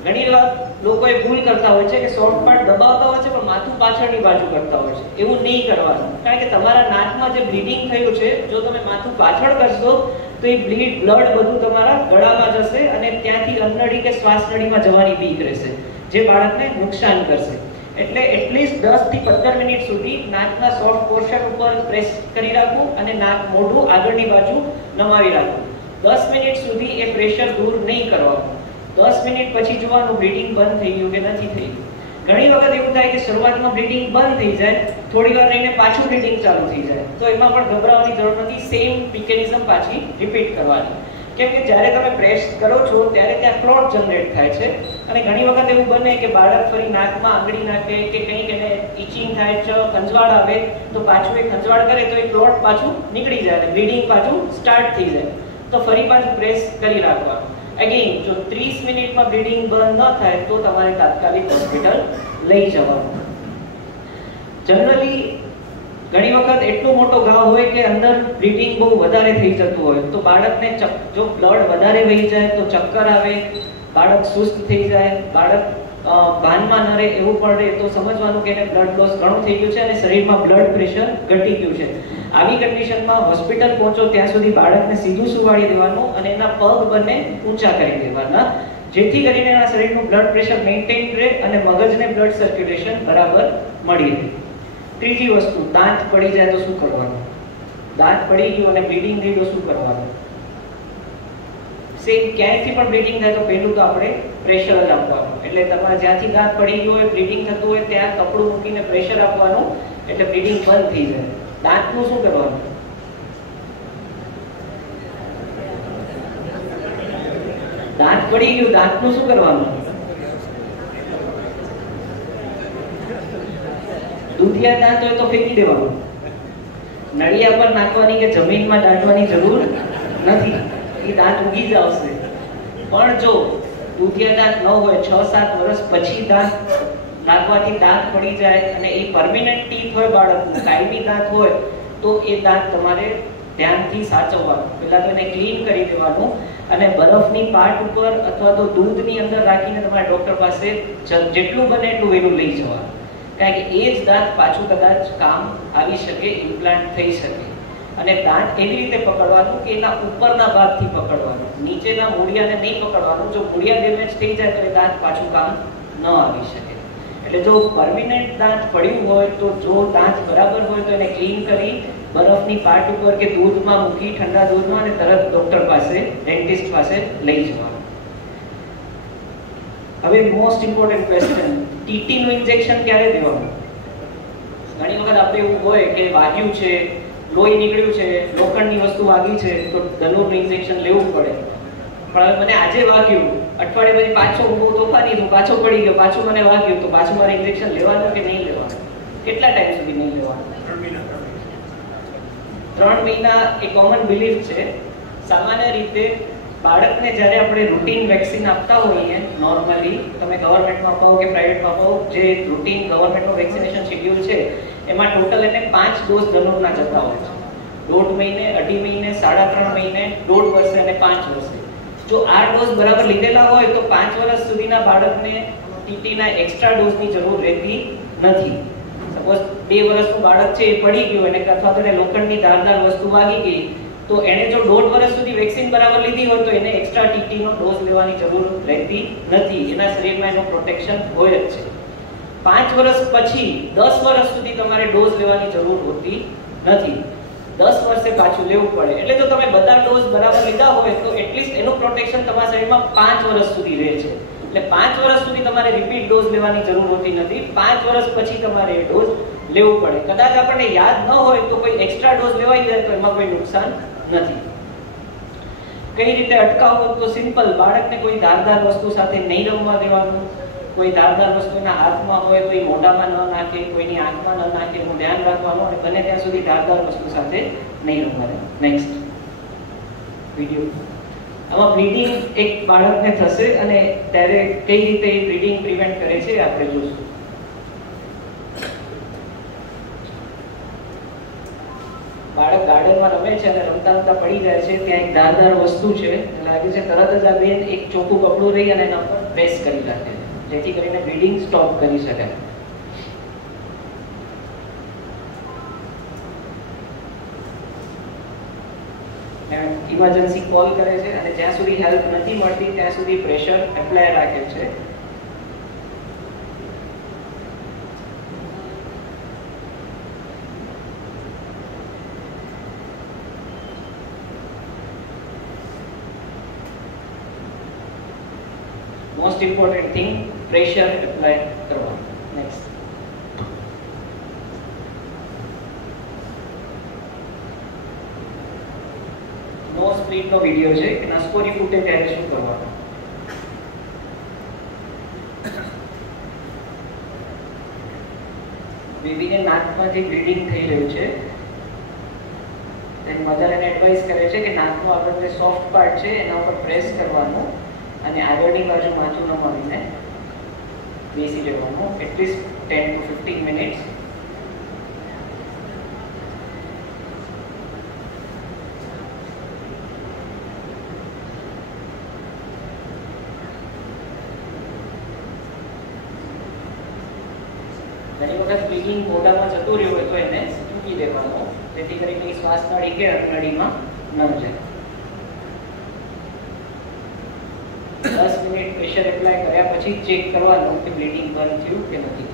ઘણી વાર લોકો એ ભૂલ કરતા હોય છે કે સોફ્ટ પાર્ટ દબાવતા હોય છે પણ માથું પાછળની બાજુ કરતા હોય છે. એવું નહીં કરવાનું, કારણ કે તમારા નાકમાં જે બ્લીડિંગ થયું છે, જો તમે માથું પાછળ કરશો તો એ બ્લડ બધું તમારા ગળામાં જશે અને ત્યાંથી અન્નળી કે શ્વાસનળીમાં જવાની બીક રહેશે, જે બાળકને નુકસાન કરશે. એટલે એટલીસ્ટ 10 થી 15 મિનિટ સુધી નાકના સોફ્ટ પોર્શન ઉપર પ્રેસ કરી રાખવું અને નાક મોઢું આગળની બાજુ નમાવી રાખવું. 10 મિનિટ સુધી એ પ્રેશર દૂર નહીં કરવાનું. 10 મિનિટ પછી જોવાનું બ્લીડિંગ બંધ થઈ ગયું કે નથી થઈ ગયું. ઘણી વખત એવું થાય કે શરૂઆતમાં બ્લીડિંગ બંધ થઈ જાય, થોડી વાર રહીને પાછું બ્લીડિંગ ચાલુ થઈ જાય, તો એમાં પણ ગભરાવાની જરૂર નથી. સેમ મિકેનિઝમ પાછી રિપીટ કરવાની. કેમ કે જ્યારે તમે પ્રેસ કરો છો ત્યારે ત્યાં ક્લોટ જનરેટ થાય છે અને ઘણી વખત એવું બને કે બાળક ફરી નાકમાં આંગળી નાખે કે કંઈક એને ઇચિંગ થાય, ખંજવાળ આવે તો પાછું એ ખંજવાળ કરે તો એ ક્લોટ પાછું નીકળી જાય અને બ્લીડિંગ પાછું સ્ટાર્ટ થઈ જાય, તો ફરી પાછું પ્રેસ કરી રાખવાનું. અગેન જો 30 મિનિટમાં બ્લીડિંગ બંધ ન થાય તો તમારે તાત્કાલિક હોસ્પિટલ લઈ જવાનું. જનરલી ઘણી વખત એટલો મોટો ઘાવ હોય કે અંદર બ્લીડિંગ બહુ વધારે થઈ જતું હોય તો બાળકને જો બ્લડ વધારે વહી જાય તો ચક્કર આવે, બાળક સુસ્ત થઈ જાય, બાળક ભાનમાં ન રહે એવું પણ રહે તો સમજવાનું કે એને બ્લડ લોસ ઘણું થઈ ગયું છે અને શરીરમાં બ્લડ પ્રેશર ઘટી ગયું છે. આવી કન્ડિશનમાં હોસ્પિટલ પહોંચો ત્યાં સુધી બાળકને સીધું સુવાડી દેવાનું અને એના પગ બંને ઊંચા કરી દેવાના, જેથી કરીને એના શરીરનું બ્લડ પ્રેશર મેન્ટેન રહે અને મગજને બ્લડ સર્ક્યુલેશન બરાબર મળી રહે. ત્રીજી વસ્તુ, દાંત પડી જાય તો શું કરવાનું? દાંત પડી ગયું અને બ્લીડિંગ થઈ તો શું કરવાનું? સેમ ક્યાંયથી પણ બ્લીડિંગ થાય તો પહેલું તો આપણે પ્રેશર જ આપવાનું. એટલે તમારે જ્યાંથી દાંત પડી ગયું હોય, બ્લીડિંગ થતું હોય ત્યાં કપડું મૂકીને પ્રેશર આપવાનું એટલે બ્લીડિંગ બંધ થઈ જાય. દાંતનું શું કરવાનું? પડી ગયું, દાંતનું શું કરવાનું? દૂધિયા દાંત હોય તો ફેંકી દેવાનું. નળિયા પર નાખવાની કે જમીનમાં દાટવાની જરૂર નથી, એ દાંત ઉગી જ આવશે. પણ જો દૂધિયા દાંત ન હોય, 6-7 વર્ષ પછી દાંત નાખવાથી દાંત પડી જાય અને એ પરમેનન્ટ ટીથ હોય બાળકનું, કાયમી દાંત હોય, તો એ દાંત તમારે ધ્યાનથી સાચવવાનું. પહેલા તો એને ક્લીન કરી દેવાનું અને બરફની પાટ ઉપર અથવા તો દૂધની અંદર રાખીને તમારે ડોક્ટર પાસે જેટલું બને એટલું વહેલું લઈ જવાનું. કારણ કે એ જ દાંત પાછું કદાચ કામ આવી શકે, ઇમ્પ્લાન્ટ થઈ શકે. અને દાંત એવી રીતે પકડવાનું કે એના ઉપરના ભાગથી પકડવાનું, નીચેના મૂળિયાને નહીં પકડવાનું. જો મૂળિયા ડેમેજ થઈ જાય તો એ દાંત પાછું કામ ન આવી શકે. એટલે જો પરમેનન્ટ દાંત પડ્યું હોય તો જો દાંત બરાબર હોય તો એને ક્લીન કરી બરફની પાટ ઉપર કે દૂધમાં મૂકી, ઠંડા દૂધમાં, અને તરત ડોક્ટર પાસે, ડેન્ટિસ્ટ પાસે લઈ જવાનું. હવે મોસ્ટ ઇમ્પોર્ટન્ટ ક્વેશ્ચન, ટીટી નું ઇન્જેક્શન ક્યારે દેવાનું? ઘણી વખત આપણે એવું હોય કે વાગ્યું છે, લોહી નીકળ્યું છે, લોખંડની વસ્તુ વાગી છે તો ધનુરનું ઇન્જેક્શન લેવું પડે. પણ હવે મને આજે વાગ્યું, અઠવાડિયા પછી પાછો હું તોફાની છું, પાછો પડી ગયો, પાછું મને વાગ્યું, તો પાછું મારે ઇન્જેક્શન લેવાનું કે નહીં લેવાનું? કેટલા ટાઈમ સુધી નહીં લેવાનું? 3 મહિના એ કોમન બિલીફ છે. સામાન્ય રીતે બાળકને જ્યારે આપણે રૂટીન વેક્સિન આપતા હોઈએ, નોર્મલી તમે ગવર્મેન્ટમાં અપાવો કે પ્રાઇવેટમાં અપાવો, જે રૂટીન ગવર્મેન્ટનું વેક્સિનેશન શેડ્યુલ છે એમાં ટોટલ એને 5 ડોઝ ધનુરના જતા હોય છે. 1.5 મહિને, 2.5 મહિને, 3.5 મહિને, 1.5 વર્ષે અને 5 વર્ષે. જો આ ડોઝ બરાબર લીધેલા હોય તો 5 વર્ષ સુધીના બાળકને ટીટીના એક્સ્ટ્રા ડોઝની જરૂર રહેતી નથી. સપોઝ 2 વર્ષનું બાળક છે, એ પડી ગયું અને અથવા તો એને લોખંડની ધારદાર વસ્તુ વાગી ગઈ, તો એને જો 1.5 વર્ષ સુધી વેક્સિન બરાબર લીધી હોય તો એને એક્સ્ટ્રા ટીટીનો ડોઝ લેવાની જરૂર રહેતી નથી. એના શરીરમાં એનો પ્રોટેક્શન હોય જ છે. 5 વર્ષ પછી 10 વર્ષ સુધી તમારે ડોઝ લેવાની જરૂર હોતી નથી. 10 વર્ષે પાછું લેવું પડે. એટલે જો તમે બધા ડોઝ બરાબર લીધા હોય તો એટલીસ્ટ એનું પ્રોટેક્શન તમારા શરીરમાં 5 વર્ષ સુધી રહે છે. એટલે 5 વર્ષ સુધી તમારે રિપીટ ડોઝ લેવાની જરૂર હોતી નથી. 5 વર્ષ પછી તમારે એ ડોઝ લેવું પડે. કદાચ આપણને યાદ ન હોય તો કોઈ એક્સ્ટ્રા ડોઝ લેવાઈ જાય તો એમાં કોઈ નુકસાન નથી. કઈ રીતે અટકાવવું? તો સિમ્પલ, બાળકને કોઈ ધારદાર વસ્તુ સાથે નહીં રમવા દેવાનું. કોઈ ધારદાર વસ્તુ એના હાથમાં હોય તો એ મોઢામાં ન નાખે, કોઈની આંખમાં ન નાખે, એનું ધ્યાન રાખવાનું અને બને ત્યાં સુધી ધારદાર વસ્તુ સાથે નહીં રમવા દેવાનું. Next video. આમાં બ્લીડિંગ એક બાળકને થશે અને ત્યારે કઈ રીતે એ બ્લીડિંગ પ્રિવેન્ટ કરે છે આપણે જોશું. બાળક ગાર્ડનમાં રમે છે અને રમતા રમતા પડી જાય છે, ત્યાં એક ધારદાર વસ્તુ છે, લાગે છે તરત જ આ બેન એક ચોખ્ખું કપડું રહી અને એના પર પ્રેસ કરી નાખે, જેથી કરીને બ્લીડિંગ સ્ટોપ કરી શકાય. ઇમરજન્સી કોલ કરે છે અને જ્યાં સુધી હેલ્પ નથી મળતી ત્યાં સુધી પ્રેશર એપ્લાય રાખે છે. Most important thing, pressure apply કરવાનું. નેક્સ્ટ. નો સ્પ્લિટ નો વિડિયો છે કે નસકોરી ફૂટે ત્યારે શું કરવાનું. બેબીને નાકમાંથી બ્લીડિંગ થઈ રહ્યું છે, તેની મધર એને એડવાઇસ કરે છે કે નાકનો આગળ જે સોફ્ટ પાર્ટ છે એના ઉપર પ્રેસ કરવાનું અને આગળની બાજુ માથું નમાવીને બેસી રહેવાનું એટલીસ્ટ 10 to 15 મિનિટ્સ. ઘણી વખત બ્લીડિંગ મોઢામાં જતું રહ્યું હોય તો એને ચૂકી દેવાનું, જેથી કરીને શ્વાસ નળી કે નળીમાં ન જાય. 10 મિનિટ પ્રેશર એપ્લાય કર્યા પછી ચેક કરવાનું કે બ્લીડિંગ બંધ થયું કે નથી.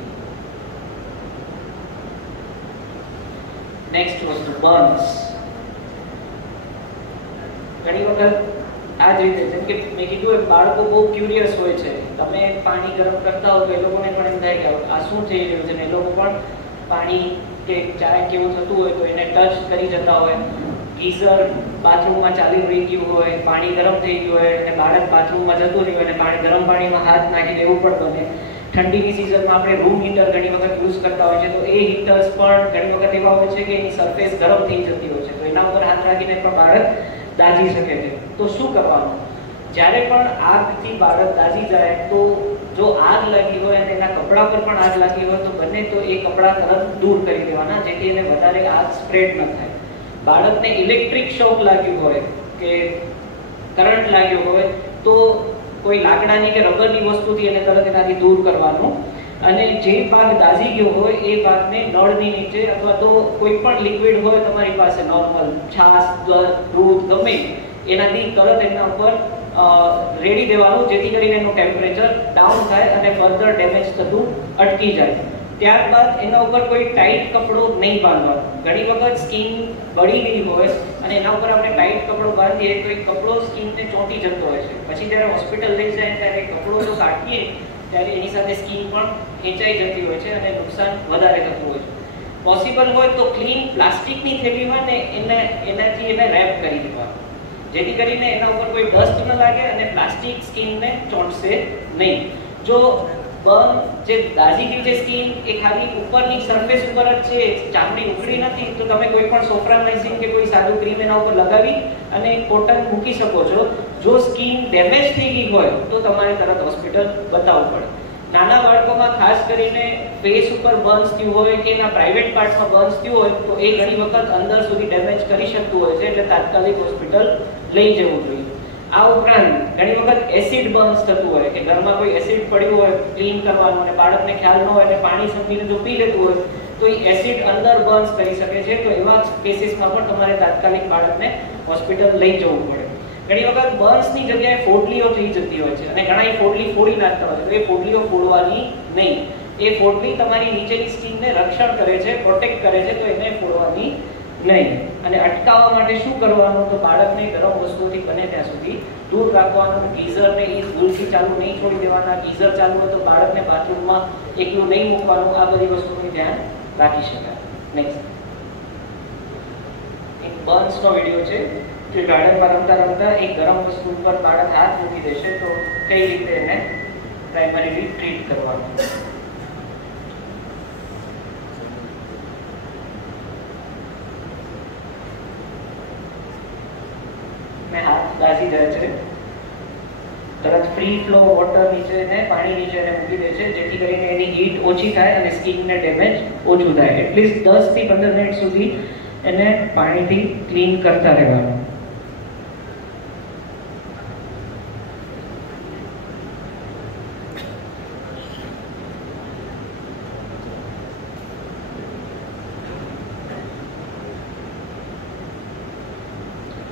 નેક્સ્ટ વસ્તુ, બર્ન્સ. ઘણી વખત આ જ રીતે, જેમ કે મેં કીધું બાળકો બહુ ક્યુરિયસ હોય છે. તમે પાણી ગરમ કરતા હો તો એ લોકોને પણ એમ થાય કે આ શું થઈ રહ્યું છે, ને એ લોકો પણ પાણી કે ચા કેવું થતું હોય તો એને ટચ કરી જતા હોય. ગીઝર બાથરૂમમાં ચાલી રહી ગયું હોય, પાણી ગરમ થઈ ગયું હોય અને બાળક બાથરૂમમાં જતું રહ્યું અને પાણી ગરમ પાણીમાં હાથ નાખી દેવું પડતો ને ઠંડીની સિઝનમાં આપણે રૂમ હીટર ઘણી વખત યુઝ કરતા હોય છે, તો એ હીટર્સ પણ ઘણી વખત એવા હોય છે કે એની સરફેસ ગરમ થઈ જતી હોય છે, તો એના ઉપર હાથ રાખીને પણ બાળક દાઝી શકે છે. તો શું કરવાનું? જ્યારે પણ આગથી બાળક દાઝી જાય તો જો આગ લાગી હોય અને એના કપડા પર પણ આગ લાગી હોય તો બને તો એ કપડા તરત દૂર કરી દેવાના, જેથી એને વધારે આગ સ્પ્રેડ ન થાય. બાળકને ઇલેક્ટ્રિક શોક લાગ્યું હોય કે કરંટ લાગ્યો હોય તો કોઈ લાકડાની કે રબરની વસ્તુથી એને તરત એનાથી દૂર કરવાનું. અને જે ભાગ દાઝી ગયો હોય એ ભાગને નળની નીચે અથવા તો કોઈ પણ લિક્વિડ હોય તમારી પાસે, નોર્મલ છાશ, દૂધ, ગમે એનાથી તરત એના ઉપર રેડી દેવાનું, જેથી કરીને એનું ટેમ્પરેચર ડાઉન થાય અને ફર્ધર ડેમેજ થતું અટકી જાય. ત્યારબાદ એના ઉપર કોઈ ટાઈટ કપડો નહીં બાંધવાનો. ઘણી વખત સ્કિન બળી ગઈ હોય અને એના ઉપર આપણે ટાઈટ કપડો બાંધીએ તો એ કપડો સ્કિનને ચોંટી જતો હોય છે. પછી જ્યારે હોસ્પિટલ લઈ જાય ત્યારે કપડો જો કાઢીએ ત્યારે એની સાથે સ્કિન પણ ખેંચાઈ જતી હોય છે અને નુકસાન વધારે થતું હોય છે. પોસિબલ હોય તો ક્લીન પ્લાસ્ટિકની થેલી હોય ને એનાથી એને રેપ કરી દેવાનું, જેથી કરીને એના ઉપર કોઈ ડસ્ટ ન લાગે અને પ્લાસ્ટિક સ્કિનને ચોંટશે નહીં. જો જે દાઝી ગઈ છે સ્કિન એ ખાલી ઉપરની સરફેસ ઉપર જ છે, ચામડી ઉખડી નથી, તો તમે કોઈ પણ સોફ્રામાઇસિન કે કોઈ સાદું ક્રીમ એના ઉપર લગાવી અને કોટન મૂકી શકો છો. જો સ્કિન ડેમેજ થઈ ગઈ હોય તો તમારે તરત હોસ્પિટલ બતાવવું પડે. નાના બાળકોમાં ખાસ કરીને ફેસ ઉપર બર્ન્સ થયું હોય કે એના પ્રાઇવેટ પાર્ટ્સમાં બર્ન્સ થયું હોય તો એ ઘણી વખત અંદર સુધી ડેમેજ કરી શકતું હોય છે, એટલે તાત્કાલિક હોસ્પિટલ લઈ જવું જોઈએ. આ ઉપરાંત ઘણી વખત એસિડ બર્ન્સ થતું હોય કે ઘરમાં કોઈ એસિડ પડ્યું હોય ક્લીન કરવાનું અને બાળકને ખ્યાલ ન હોય અને પાણી સમજીને જો પી લેતું હોય તો એ એસિડ અંદર બર્ન્સ કરી શકે છે. તો એવા કેસીસમાં પણ તમારે તાત્કાલિક બાળકને હોસ્પિટલ લઈ જવું પડે. ઘણી વખત બર્ન્સની જગ્યાએ ફોડલીઓ થઈ જતી હોય છે અને ઘણા એ ફોડલી ફોડી નાખતા હોય છે, તો એ ફોડલીઓ ફોડવાની નહીં. એ ફોડલી તમારી નીચેની સ્કિનને રક્ષણ કરે છે, પ્રોટેક્ટ કરે છે, તો એને ફોડવાની નહીં. અને અટકાવવા માટે શું કરવાનું? તો બાળકને ગરમ વસ્તુથી બને ત્યાં સુધી દૂર રાખવાનું. ગીઝરને એ ભૂલથી ચાલુ નહીં છોડી દેવાના. ગીઝર ચાલુ હોય તો બાળકને બાથરૂમમાં એકલું નહીં મૂકવાનું. આ બધી વસ્તુનું ધ્યાન રાખી શકાય. નેક્સ્ટ એક બર્ન્સનો વિડીયો છે કે ગાર્ડનમાં રમતા રમતા એક ગરમ વસ્તુ ઉપર બાળક હાથ મૂકી દેશે તો કઈ રીતે એને પ્રાઇમરીલી ટ્રીટ કરવાનું. હાથ દાઝી જાય છે, તરત ફ્રી ફ્લો વોટર નીચે ને પાણી નીચે એને મૂકી દે છે, જેથી કરીને એની હીટ ઓછી થાય અને સ્કિનને ડેમેજ ઓછું થાય. એટલીસ્ટ 10 થી 15 મિનિટ સુધી એને પાણીથી ક્લીન કરતા રહેવાનું.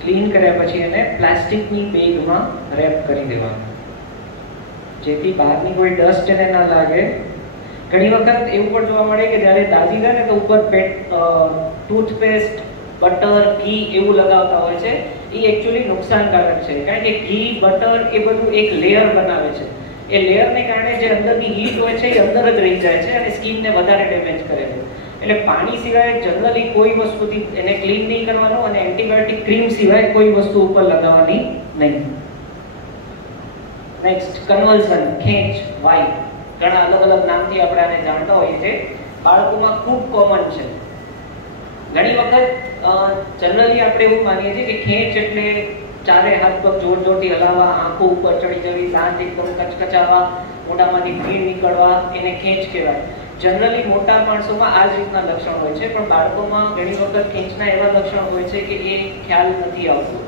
ક્લીન કર્યા પછી એને પ્લાસ્ટિકની બેગમાં રેપ કરી દેવાનું, જેથી બહારની કોઈ ડસ્ટ એને ના લાગે. ઘણી વખત એવું પણ જોવા મળે કે જ્યારે દાઝી જાય ને તો ઉપર ટૂથપેસ્ટ, બટર, ઘી એવું લગાવતા હોય છે. એ એકચ્યુઅલી નુકસાનકારક છે, કારણ કે ઘી, બટર એ બધું એક લેયર બનાવે છે. એ લેયરને કારણે જે અંદરની હીટ હોય છે એ અંદર જ રહી જાય છે અને સ્કિનને વધારે ડેમેજ કરે છે. એટલે પાણી સિવાય જનરલી કોઈ વસ્તુથી એને ક્લીન નહીં કરવાનું અને એન્ટીબાયોટિક ક્રીમ સિવાય કોઈ વસ્તુ ઉપર લગાવવાની નહીં. નેક્સ્ટ કન્વલ્ઝન, ખેંચ, વાઈ. ઘણા અલગ અલગ નામથી આપણે આને જાણતા હોઈએ છીએ. બાળકોમાં ખૂબ કોમન છે. ઘણી વખત જનરલી આપણે એવું માનીએ છીએ કે ખેંચ એટલે ચારે હાથ પગ જોર જોરથી હલાવવા, આંખો ઉપર ચડી જવી, દાંત એકદમ કચકચાવવા, મોઢામાંથી ભીડ નીકળવા, એને ખેંચ કહેવાય. જનરલી મોટા માણસોમાં આ જ રીતના લક્ષણ હોય છે, પણ બાળકોમાં ઘણી વખત ખેંચના એવા લક્ષણ હોય છે કે એ ખ્યાલ નથી આવતો.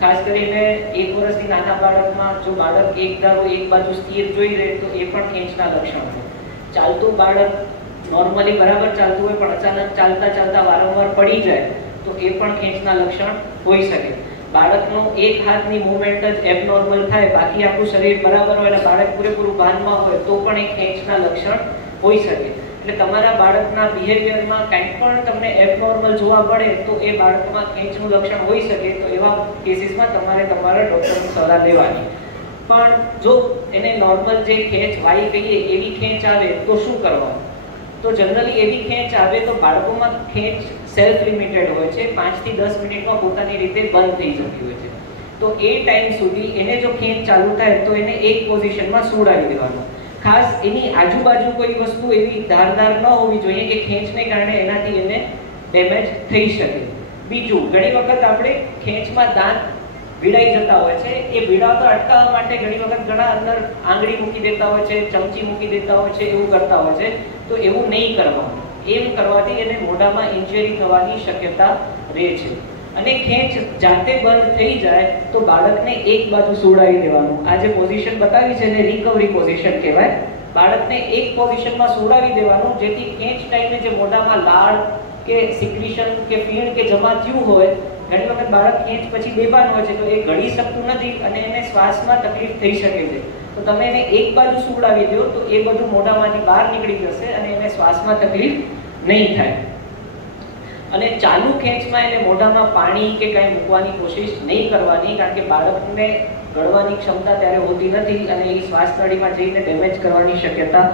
ખાસ કરીને 1 વર્ષથી નાના બાળકમાં જો બાળક એક ધારો એક બાજુ સ્થિર જોઈ રહે તો એ પણ ખેંચના લક્ષણ હોય. ચાલતું બાળક નોર્મલી બરાબર ચાલતું હોય પણ અચાનક ચાલતા ચાલતા વારંવાર પડી જાય તો એ પણ ખેંચના લક્ષણ હોઈ શકે. બાળકનો એક હાથની મૂવમેન્ટ જ એબનોર્મલ થાય, બાકી આખું શરીર બરાબર હોય અને બાળક પૂરેપૂરું ભાનમાં હોય તો પણ એ ખેંચના લક્ષણ હોઈ શકે. એટલે તમારા બાળકના બિહેવિયરમાં કંઈ પણ તમને એબનોર્મલ જોવા મળે તો એ બાળકમાં ખેંચનું લક્ષણ હોઈ શકે. તો એવા કેસીસમાં તમારે તમારા ડોક્ટરની સલાહ લેવાની. પણ જો એને નોર્મલ જે ખેંચ વાઈ કહીએ એવી ખેંચ આવે તો શું કરવાનું? તો જનરલી એવી ખેંચ આવે તો બાળકોમાં ખેંચ સેલ્ફ લિમિટેડ હોય છે, 5 થી 10 મિનિટમાં પોતાની રીતે બંધ થઈ જતી હોય છે. તો એ ટાઈમ સુધી એને જો ખેંચ ચાલુ થાય તો એને એક પોઝિશનમાં સુવડાવી દેવાનો. ખાસ એની આજુબાજુ કોઈ વસ્તુ એવી ધારદાર ન હોવી જોઈએ કે ખેંચને કારણે એનાથી એને ડેમેજ થઈ શકે. બીજું, ઘણી વખત આપણે ખેંચમાં દાંત ભીડાઈ જતા હોય છે, એ ભીડાવતા અટકાવવા માટે ઘણી વખત ઘણા અંદર આંગળી મૂકી દેતા હોય છે, ચમચી મૂકી દેતા હોય છે, એવું કરતા હોય છે. તો એવું નહીં કરવાનું. એમ કરવાથી એને મોઢામાં ઇન્જરી થવાની શક્યતા રહે છે. અને ખેંચ જાતે બંધ થઈ જાય તો બાળકને એક બાજુ સુવડાવી દેવાનું. આ જે પોઝિશન બતાવી છે એને રિકવરી પોઝિશન કહેવાય. બાળકને એક પોઝિશનમાં સુવડાવી દેવાનું, જેથી ખેંચ ટાઈમે જે મોઢામાં લાળ કે સિક્રેશન કે ફીણ કે જમા થયું હોય, ઘણી વખત બાળક ખેંચ પછી બેભાન હોય છે તો એ ગળી શકતું નથી અને એને શ્વાસમાં તકલીફ થઈ શકે છે. તો તમે એને એક બાજુ સુવડાવી દો તો એ બધું મોઢામાંથી બહાર નીકળી જશે અને એને શ્વાસમાં તકલીફ નહીં થાય. અને ચાલુ ખેંચમાં એને મોઢામાં પાણી કે કંઈ મૂકવાની કોશિશ નહીં કરવાની, કારણ કે બાળકને ગળવાની ક્ષમતા ત્યારે હોતી નથી અને એ શ્વાસ નળીમાં જઈને ડેમેજ કરવાની શક્યતા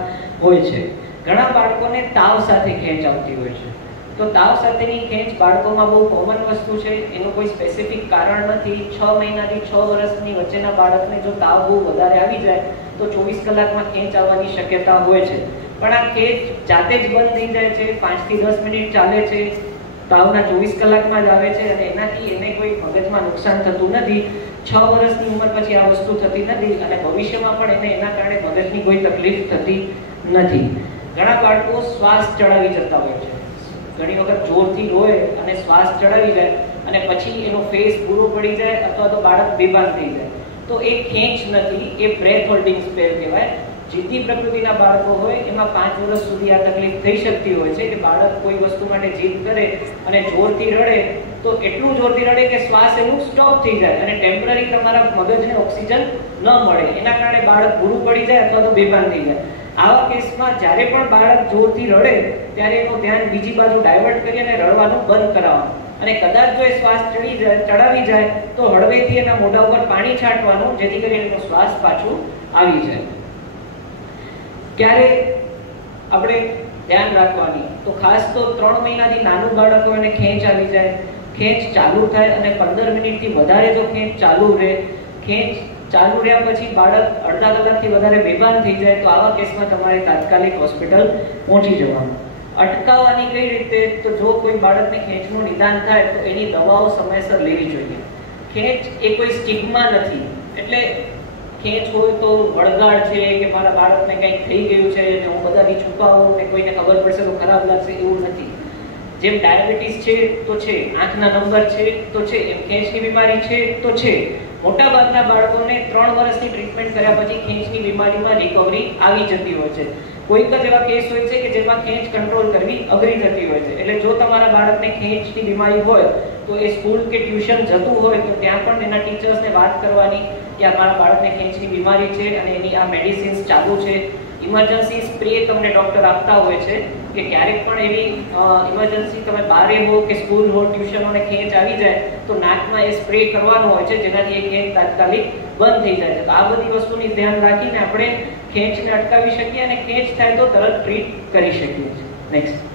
હોય છે. ઘણા બાળકોને તાવ સાથે ખેંચ આવતી હોય છે. તો તાવ સાથેની ખેંચ બાળકોમાં બહુ કોમન વસ્તુ છે, એનું કોઈ સ્પેસિફિક કારણ નથી. 6 મહિનાથી 6 વર્ષની વચ્ચેના બાળકને જો તાવ બહુ વધારે આવી જાય તો 24 કલાકમાં ખેંચ આવવાની શક્યતા હોય છે. પણ આ ખેંચ જાતે જ બંધ થઈ જાય છે, 5 થી 10 મિનિટ ચાલે છે, તાવના 24 કલાકમાં જ આવે છે અને એનાથી એને કોઈ મગજમાં નુકસાન થતું નથી. 6 વર્ષની ઉંમર પછી આ વસ્તુ થતી નથી અને ભવિષ્યમાં પણ એને એના કારણે મગજની કોઈ તકલીફ થતી નથી. ઘણા બાળકો શ્વાસ ચડાવી જતા હોય છે. ઘણી વખત જોરથી રોય અને શ્વાસ ચડાવી જાય અને પછી એનો ફેસ પૂરો પડી જાય અથવા તો બાળક બેભાન થઈ જાય. તો એ ખેંચ નથી, એ બ્રેથ હોલ્ડિંગ સ્પેલ કહેવાય. જીદ્દી પ્રકૃતિના બાળકો હોય એમાં 5 વર્ષ સુધી આ તકલીફ થઈ શકતી હોય છે કે બાળક કોઈ વસ્તુ માટે જીદ કરે અને જોરથી રડે તો એટલું જોરથી રડે કે શ્વાસ એનું સ્ટોપ થઈ જાય અને ટેમ્પરરી તમારા મગજને ઓક્સિજન ન મળે, એના કારણે બાળક પૂરું પડી જાય અથવા તો બેભાન થઈ જાય. આવા કેસમાં જ્યારે પણ બાળક જોરથી રડે ત્યારે એનું ધ્યાન બીજી બાજુ ડાયવર્ટ કરી અને રડવાનું બંધ કરાવવાનું. અને કદાચ જો એ શ્વાસ ચડાવી જાય તો હળવેથી એના મોઢા ઉપર પાણી છાંટવાનું, જેથી કરીને એનો શ્વાસ પાછું આવી જાય. ક્યારે આપણે ધ્યાન રાખવાની, તો ખાસ તો 3 મહિનાથી નાનું બાળક હોય અને ખેંચ આવી જાય, ખેંચ ચાલુ થાય અને 15 મિનિટથી વધારે જો ખેંચ ચાલુ રહે, ખેંચ ચાલુ રહ્યા પછી બાળક અડધા કલાકથી વધારે બેભાન થઈ જાય તો આવા કેસમાં તમારે તાત્કાલિક હોસ્પિટલ પહોંચી જવાનું. અટકાવવાની કઈ રીતે, તો જો કોઈ બાળકને ખેંચનું નિદાન થાય તો એની દવાઓ સમયસર લેવી જોઈએ. ખેંચ એ કોઈ સ્ટિગ્મા નથી, એટલે ખેંચ હોય તો વળગાડ છે કે મારા બાળકને કંઈક થઈ ગયું છે અને હું બધાથી છુપાવું ને કોઈને ખબર પડશે તો ખરાબ લાગશે, એવું નથી. જેમ ડાયાબિટીસ છે તો છે, આંખના નંબર છે તો છે, એમ ખેંચની બીમારી છે તો છે. મોટાભાગના બાળકોને 3 વર્ષની ટ્રીટમેન્ટ કર્યા પછી ખેંચની બીમારીમાં રિકવરી આવી જતી હોય છે. કોઈક જ એવા કેસ હોય છે કે જેમાં ખેંચ કંટ્રોલ કરવી અઘરી થતી હોય છે. એટલે જો તમારા બાળકને ખેંચની બીમારી હોય તો એ સ્કૂલ કે ટ્યુશન જતું હોય તો ત્યાં પણ એના ટીચર્સને વાત કરવાની કે મારા બાળકને ખેંચની બીમારી છે અને એની આ મેડિસિન્સ ચાલુ છે. ઇમરજન્સી સ્પ્રે તમને ડોક્ટર આપતા હોય છે કે ક્યારેક પણ એવી ઇમરજન્સી તમે બહારે હો કે સ્કૂલ હો ટ્યુશન અને ખેંચ આવી જાય તો નાકમાં એ સ્પ્રે કરવાનો હોય છે, જેનાથી એ ખેંચ તાત્કાલિક બંધ થઈ જાય છે. તો આ બધી વસ્તુની ધ્યાન રાખીને આપણે ખેંચને અટકાવી શકીએ અને ખેંચ થાય તો તરત ટ્રીટ કરી શકીએ છીએ. નેક્સ્ટ.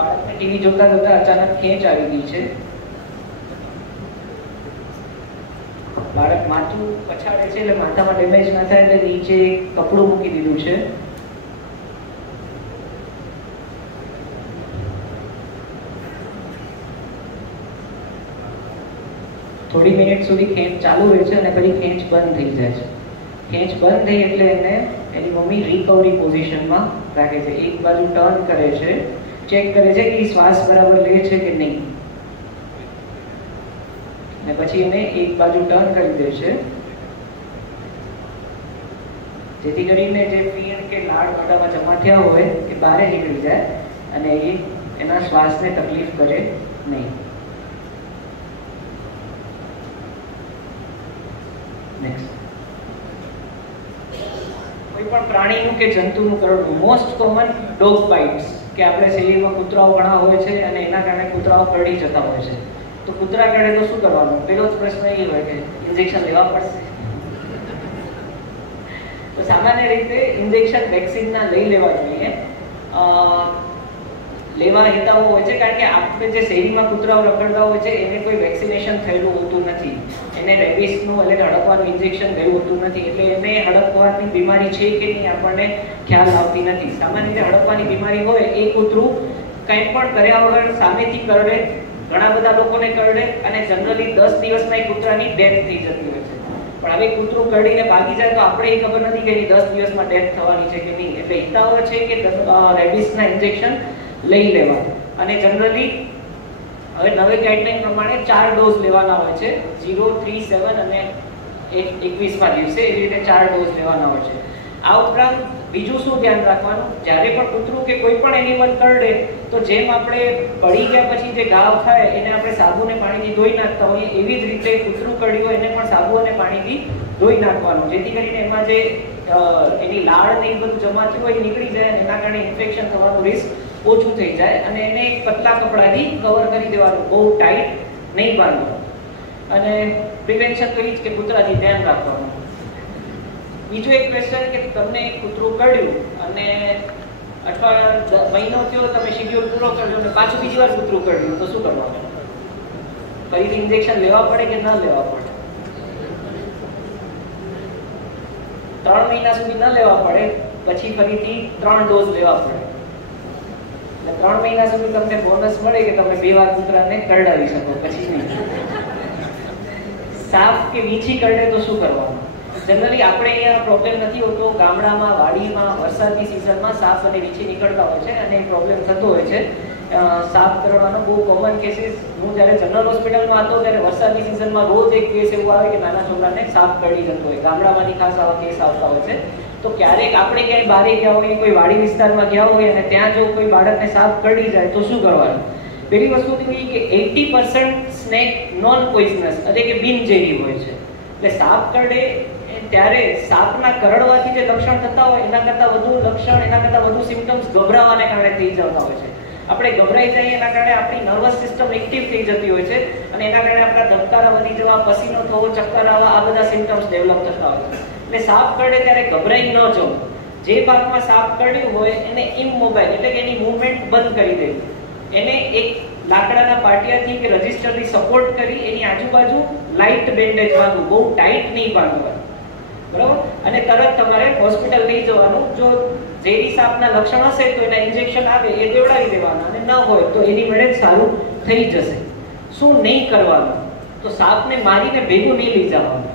બાળકને ટીવી જોતા જોતા અચાનક ખેંચ આવી ગઈ છે. બાળક માથું પછાડે છે એટલે માથામાં ડેમેજ ના થાય એટલે નીચે કપડું મૂકી દીધું છે. થોડી મિનિટ સુધી ખેંચ ચાલુ રહે છે અને પછી ખેંચ બંધ થઈ જાય છે. ખેંચ બંધ થઈ એટલે એને એની મમ્મી રિકવરી પોઝિશનમાં રાખે છે. એક બાજુ ટર્ન કરે છે, ચેક કરે છે કે શ્વાસ બરાબર લે છે કે નહીં, અને પછી એને એક બાજુ ટર્ન કરી દે છે, જેથી કરીને જે ફીણ કે લાળ મોઢામાં જમા થયા હોય એ બહાર નીકળી જાય અને એ એના શ્વાસને તકલીફ કરે નહીં. નેક્સ્ટ. કોઈ પણ પ્રાણીનું કે જંતુનું કરડવું, મોસ્ટ કોમન ડોગ બાઇટ્સ કે આપણે શેરીમાં કૂતરાઓ ઘણા હોય છે અને એના કારણે કૂતરાઓ કરડી જતા હોય છે. તો કૂતરા કરડે તો શું કરવાનું? પહેલો જ પ્રશ્ન એ હોય કે ઇન્જેક્શન લેવા પડશે. તો સામાન્ય રીતે ઇન્જેક્શન વેક્સિનના લઈ લેવા જોઈએ. લેવા હેતાઓ હોય છે કારણ કે આપણે જે શેરીમાં કૂતરાઓ રખડતા હોય છે એને કોઈ વેક્સિનેશન થયેલું હોતું નથી. એને રેબિસનું એટલે હડકવાનું ઇન્જેક્શન થયેલું હોતું નથી. એટલે એને હડકવાની બીમારી છે કે નહીં આપણને ખ્યાલ આવતી નથી. સામાન્ય રીતે હડકવાની બીમારી હોય એ કૂતરું કંઈ પણ કર્યા વગર સામેથી કરડે, ઘણા બધા લોકોને કરડે અને જનરલી 10 દિવસમાં એ કૂતરાની ડેથ થઈ જતી હોય છે. પણ હવે કૂતરું કરડીને ભાગી જાય તો આપણે એ ખબર નથી કે એની 10 દિવસમાં ડેથ થવાની છે કે નહીં. એટલે હિતાવો છે કે રેબિસના ઇન્જેક્શન લઈ લેવા. અને જનરલી હવે નવી ગાઈડલાઈન પ્રમાણે 4 ડોઝ લેવાના હોય છે, 0, 3, 7 અને 21મા દિવસે, એવી રીતે 4 ડોઝ લેવાના હોય છે. આ ઉપરાંત બીજું શું ધ્યાન રાખવાનું, જ્યારે પણ કૂતરું કે કોઈ પણ એનિમલ કરડે તો જેમ આપણે પડી ગયા પછી જે ઘાવ થાય એને આપણે સાબુ અને પાણીથી ધોઈ નાખતા હોઈએ, એવી જ રીતે કૂતરું કરડ્યું હોય એને પણ સાબુ અને પાણીથી ધોઈ નાખવાનું, જેથી કરીને એમાં જે એની લાળ ને એ બધું જમા થયું હોય નીકળી જાય અને એના કારણે ઇન્ફેક્શન થવાનું રિસ્ક ઓછું થઈ જાય. અને એને પતલા કપડાથી કવર કરી દેવાનું, બહુ ટાઈટ નહીં બાંધવાનું. અને પ્રિવેન્શન તો એ જ કે કૂતરાથી ધ્યાન રાખવાનું. બીજો એક ક્વેશ્ચન કે તમને કૂતરું કરડ્યું અને મહિનો થયો, તમે શેડ્યુલ પૂરો કરજો અને પાછું બીજી વાર કૂતરું કરડ્યું તો શું કરવાનું? ફરીથી ઇન્જેક્શન લેવા પડે કે ન લેવા પડે? 3 મહિના સુધી ન લેવા પડે, પછી ફરીથી 3 ડોઝ લેવા પડે. એટલે 3 મહિના સુધી તમને બોનસ મળે કે તમે 2 વાર કૂતરાને કરડાવી શકો, પછી નહીં. સાપ કે વીછી કરડે તો શું કરવાનું? જનરલી આપણે અહીંયા પ્રોબ્લેમ નથી હોતો. ગામડામાં, વાડીમાં વરસાદની સિઝનમાં સાપ અને વીછી નીકળતા હોય છે અને એ પ્રોબ્લેમ થતો હોય છે. સાપ કરડવાનો બહુ કોમન કેસીસ. હું જ્યારે જનરલ હોસ્પિટલમાં હતો ત્યારે વરસાદની સિઝનમાં રોજ એક કેસ એવું આવે કે નાના છોકરાને સાપ કરડી જતો હોય. ગામડામાંથી ખાસ આવા કેસ આવતા હોય છે. તો ક્યારેક આપણે ક્યાંય બહાર ગયા હોઈએ, કોઈ વાડી વિસ્તારમાં ગયા હોય અને ત્યાં જો કોઈ બાળકને સાપ કરડી જાય તો શું કરવાનું? પહેલી વસ્તુ તો એ કે 80% સ્નેક નોન પોઈઝનસ એટલે કે બિનઝેરી હોય છે. એટલે સાપ કરડે ત્યારે સાપના કરડવાથી જે લક્ષણ થતા હોય એના કરતાં વધુ લક્ષણ, એના કરતાં વધુ સિમ્પટમ્સ ગભરાવાને કારણે થઈ જતા હોય છે. આપણે ગભરાઈ જઈએ એના કારણે આપણી નર્વસ સિસ્ટમ એક્ટિવ થઈ જતી હોય છે અને એના કારણે આપણા ધબકારા વધી જવા, પસીનો થવો, ચક્કર આવવા, આ બધા સિમ્પટમ્સ ડેવલપ થતા હોય છે. એટલે સાપ કરડે ત્યારે ગભરાઈ ન જવું. જે ભાગમાં સાપ કરડ્યું હોય એને ઇમમોબાઇલ એટલે કે એની મૂવમેન્ટ બંધ કરી દેવી. એને એક લાકડાના પાટિયાથી કે રજિસ્ટરથી સપોર્ટ કરી એની આજુબાજુ લાઇટ બેન્ડેજ બાંધવું, બહુ ટાઈટ નહીં બાંધવાનું, બરાબર? અને તરત તમારે હોસ્પિટલ લઈ જવાનું. જો ઝેરી સાપના લક્ષણ હશે તો એના ઇન્જેક્શન આવે એ દેવડાવી દેવાના, અને ન હોય તો એની મેળે જ સારું થઈ જશે. શું નહીં કરવાનું? તો સાપને મારીને ભેગું નહીં લઈ જવાનું.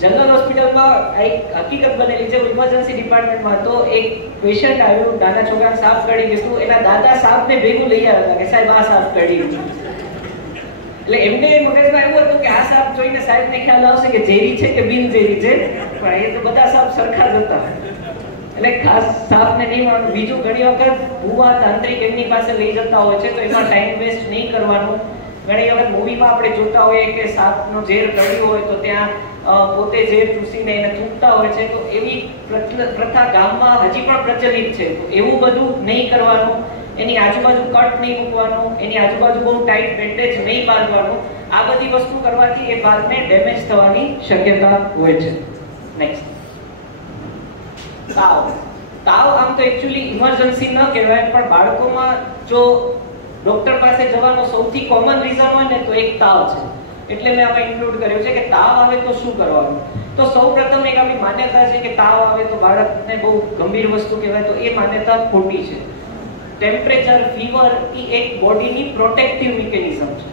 જનરલ હોસ્પિટલમાં એક હકીકત બનેલી છે, ઇમરજન્સી ડિપાર્ટમેન્ટમાં તો એક પેશન્ટ આવ્યું, નાના છોકરાને સાપ કરડી ગયું, એના દાદા સાપને ભેગું લઈ આવ્યા હતા કે સાહેબ આ સાપ કરડી ગયું. એટલે એમને મગજમાં એવું હતું કે આ સાપ જોઈને સાહેબને ખ્યાલ આવશે કે ઝેરી છે કે બિનઝેરી છે, પણ એ તો બધા સાપ સરખા જ હતા. એટલે ખાસ સાપને નહીં માનવું. બીજું, ઘણી વખત ભૂવા તાંત્રિક એમની પાસે લઈ જતા હોય છે તો એમાં ટાઈમ વેસ્ટ નહીં કરવાનું. ઘણી વખત મૂવીમાં આપણે જોતા હોઈએ કે સાપનો ઝેર કર્યું હોય તો ત્યાં પોતે ઝેર ચૂસીને એને થૂંકતા હોય છે. તો એવી પ્રથા ગામમાં હજી પણ પ્રચલિત છે. તો એવું બધું નહીં કરવાનું. એની આજુબાજુ કટ નહીં મૂકવાનું, એની આજુબાજુ બહુ ટાઈટ બેન્ડેજ નહીં બાંધવાનું. આ બધી વસ્તુ કરવાથી એ ભાગને ડેમેજ થવાની શક્યતા હોય છે. નેક્સ્ટ, તાવ. તાવ આમ તો એકચ્યુઅલી ઇમરજન્સી ન કહેવાય, પણ બાળકોમાં જો ડોક્ટર પાસે જવાનો સૌથી કોમન રીઝન હોય ને તો એક તાવ છે. એટલે મેં આમાં ઇન્ક્લુડ કર્યું છે કે તાવ આવે તો શું કરવાનું. તો સૌપ્રથમ એક આપણી માન્યતા છે કે તાવ આવે તો બાળકને બહુ ગંભીર વસ્તુ કહેવાય, તો એ માન્યતા ખોટી છે. ટેમ્પરેચર, ફીવર એ એક બોડીની પ્રોટેક્ટિવ મિકેનિઝમ છે.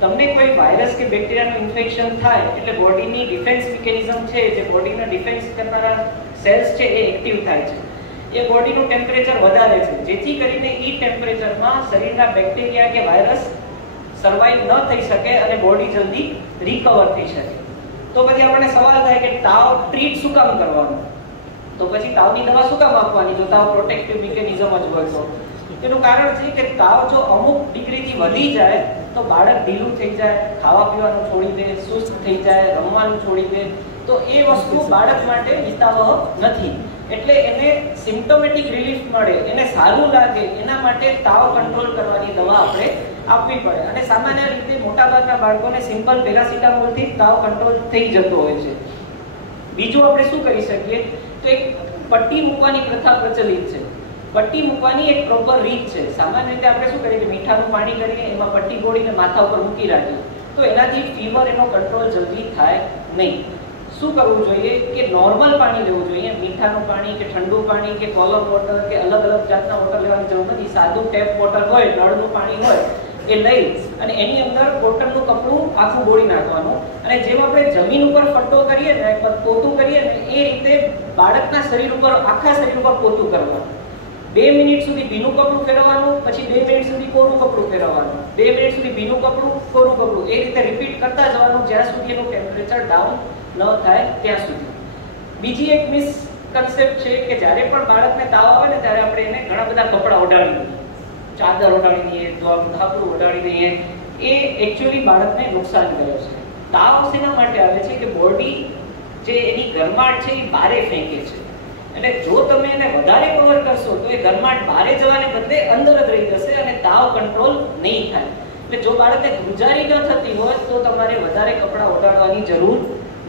તમને કોઈ વાયરસ કે બેક્ટેરિયાનું ઇન્ફેક્શન થાય એટલે બોડીની ડિફેન્સ મિકેનિઝમ છે, જે બોડીના ડિફેન્સ કરનારા સેલ્સ છે એ એક્ટિવ થાય છે. એ બોડીનું ટેમ્પરેચર વધારે છે, જેથી કરીને એ ટેમ્પરેચરમાં શરીરના બેક્ટેરિયા કે વાયરસ સર્વાઈવ ન થઈ શકે અને બોડી જલ્દી રિકવર થઈ શકે. તો પછી આપણને સવાલ થાય કે તાવ ટ્રીટ શું કામ કરવાનું? તો પછી તાવની દવા શું કામ આપવાની જો તાવ પ્રોટેક્ટિવ મિકેનિઝમ જ હોય તો? એનું કારણ છે કે તાવ જો અમુક ડિગ્રીથી વધી જાય તો બાળક ઢીલું થઈ જાય, ખાવા પીવાનું છોડી દે, સુસ્ત થઈ જાય, રમવાનું છોડી દે, તો એ વસ્તુ બાળક માટે હિતાવહ નથી. એટલે એને સિમ્પ્ટોમેટિક રિલીફ મળે, એને સારું લાગે, એના માટે તાવ કંટ્રોલ કરવાની દવા આપણે આપવી પડે. અને સામાન્ય રીતે મોટાભાગના બાળકોને સિમ્પલ પેરાસિટામોલથી તાવ કંટ્રોલ થઈ જતો હોય છે. બીજું આપણે શું કરી શકીએ તો એક પટ્ટી મૂકવાની પ્રથા પ્રચલિત છે. પટ્ટી મૂકવાની એક પ્રોપર રીત છે. સામાન્ય રીતે આપણે શું કરીએ કે મીઠાનું પાણી કરીને એમાં પટ્ટી ગોળીને માથા ઉપર મૂકી રાખીએ, તો એનાથી ફીવર એનો કંટ્રોલ જલ્દી થાય નહીં. શું કરવું જોઈએ કે નોર્મલ પાણી લેવું જોઈએ. મીઠાનું પાણી કે ઠંડુ પાણી કે કોલમ વોટર કે અલગ અલગ જાતના વોટર લેવાની જરૂર નથી. સાદું ટેપ વોટર હોય, નળનું પાણી હોય, એ લઈ અને એની અંદર કોટનનું કપડું આખું બોળી નાખવાનું. અને જેમ આપણે જમીન ઉપર ફટ્ટો કરીએ ને, પોતું કરીએ ને, એ રીતે બાળકના શરીર ઉપર, આખા શરીર ઉપર પોતું કરવાનું. 2 મિનિટ સુધી ભીનું કપડું ફેરવવાનું, પછી 2 મિનિટ સુધી કોરું કપડું ફેરવવાનું, 2 મિનિટ સુધી ભીનું કપડું, કોરું કપડું, એ રીતે રિપીટ કરતા જવાનું જ્યાં સુધી એનું ટેમ્પરેચર ડાઉન ન થાય ત્યાં સુધી. બીજી એક મિસકન્સેપ્ટ છે કે જ્યારે પણ બાળકને તાવ આવે ને ત્યારે આપણે એને ઘણા બધા કપડાં ઓઢાડી દઈએ, ચાદર ઓઢાડી દઈએ, ધાપડું ઓઢાડી દઈએ. એ એકચ્યુઅલી બાળકને નુકસાન કરે છે. તાવ શેના માટે આવે છે કે બોડી જે એની ગરમાટ છે એ બહારે ફેંકે છે. એટલે જો તમે એને વધારે કવર કરશો તો એ ગરમાટ બહારે જવાને બદલે અંદર જ રહી જશે અને તાવ કંટ્રોલ નહીં થાય. એટલે જો બાળકને ગુજારી ન થતી હોય તો તમારે વધારે કપડાં ઓઢાડવાની જરૂર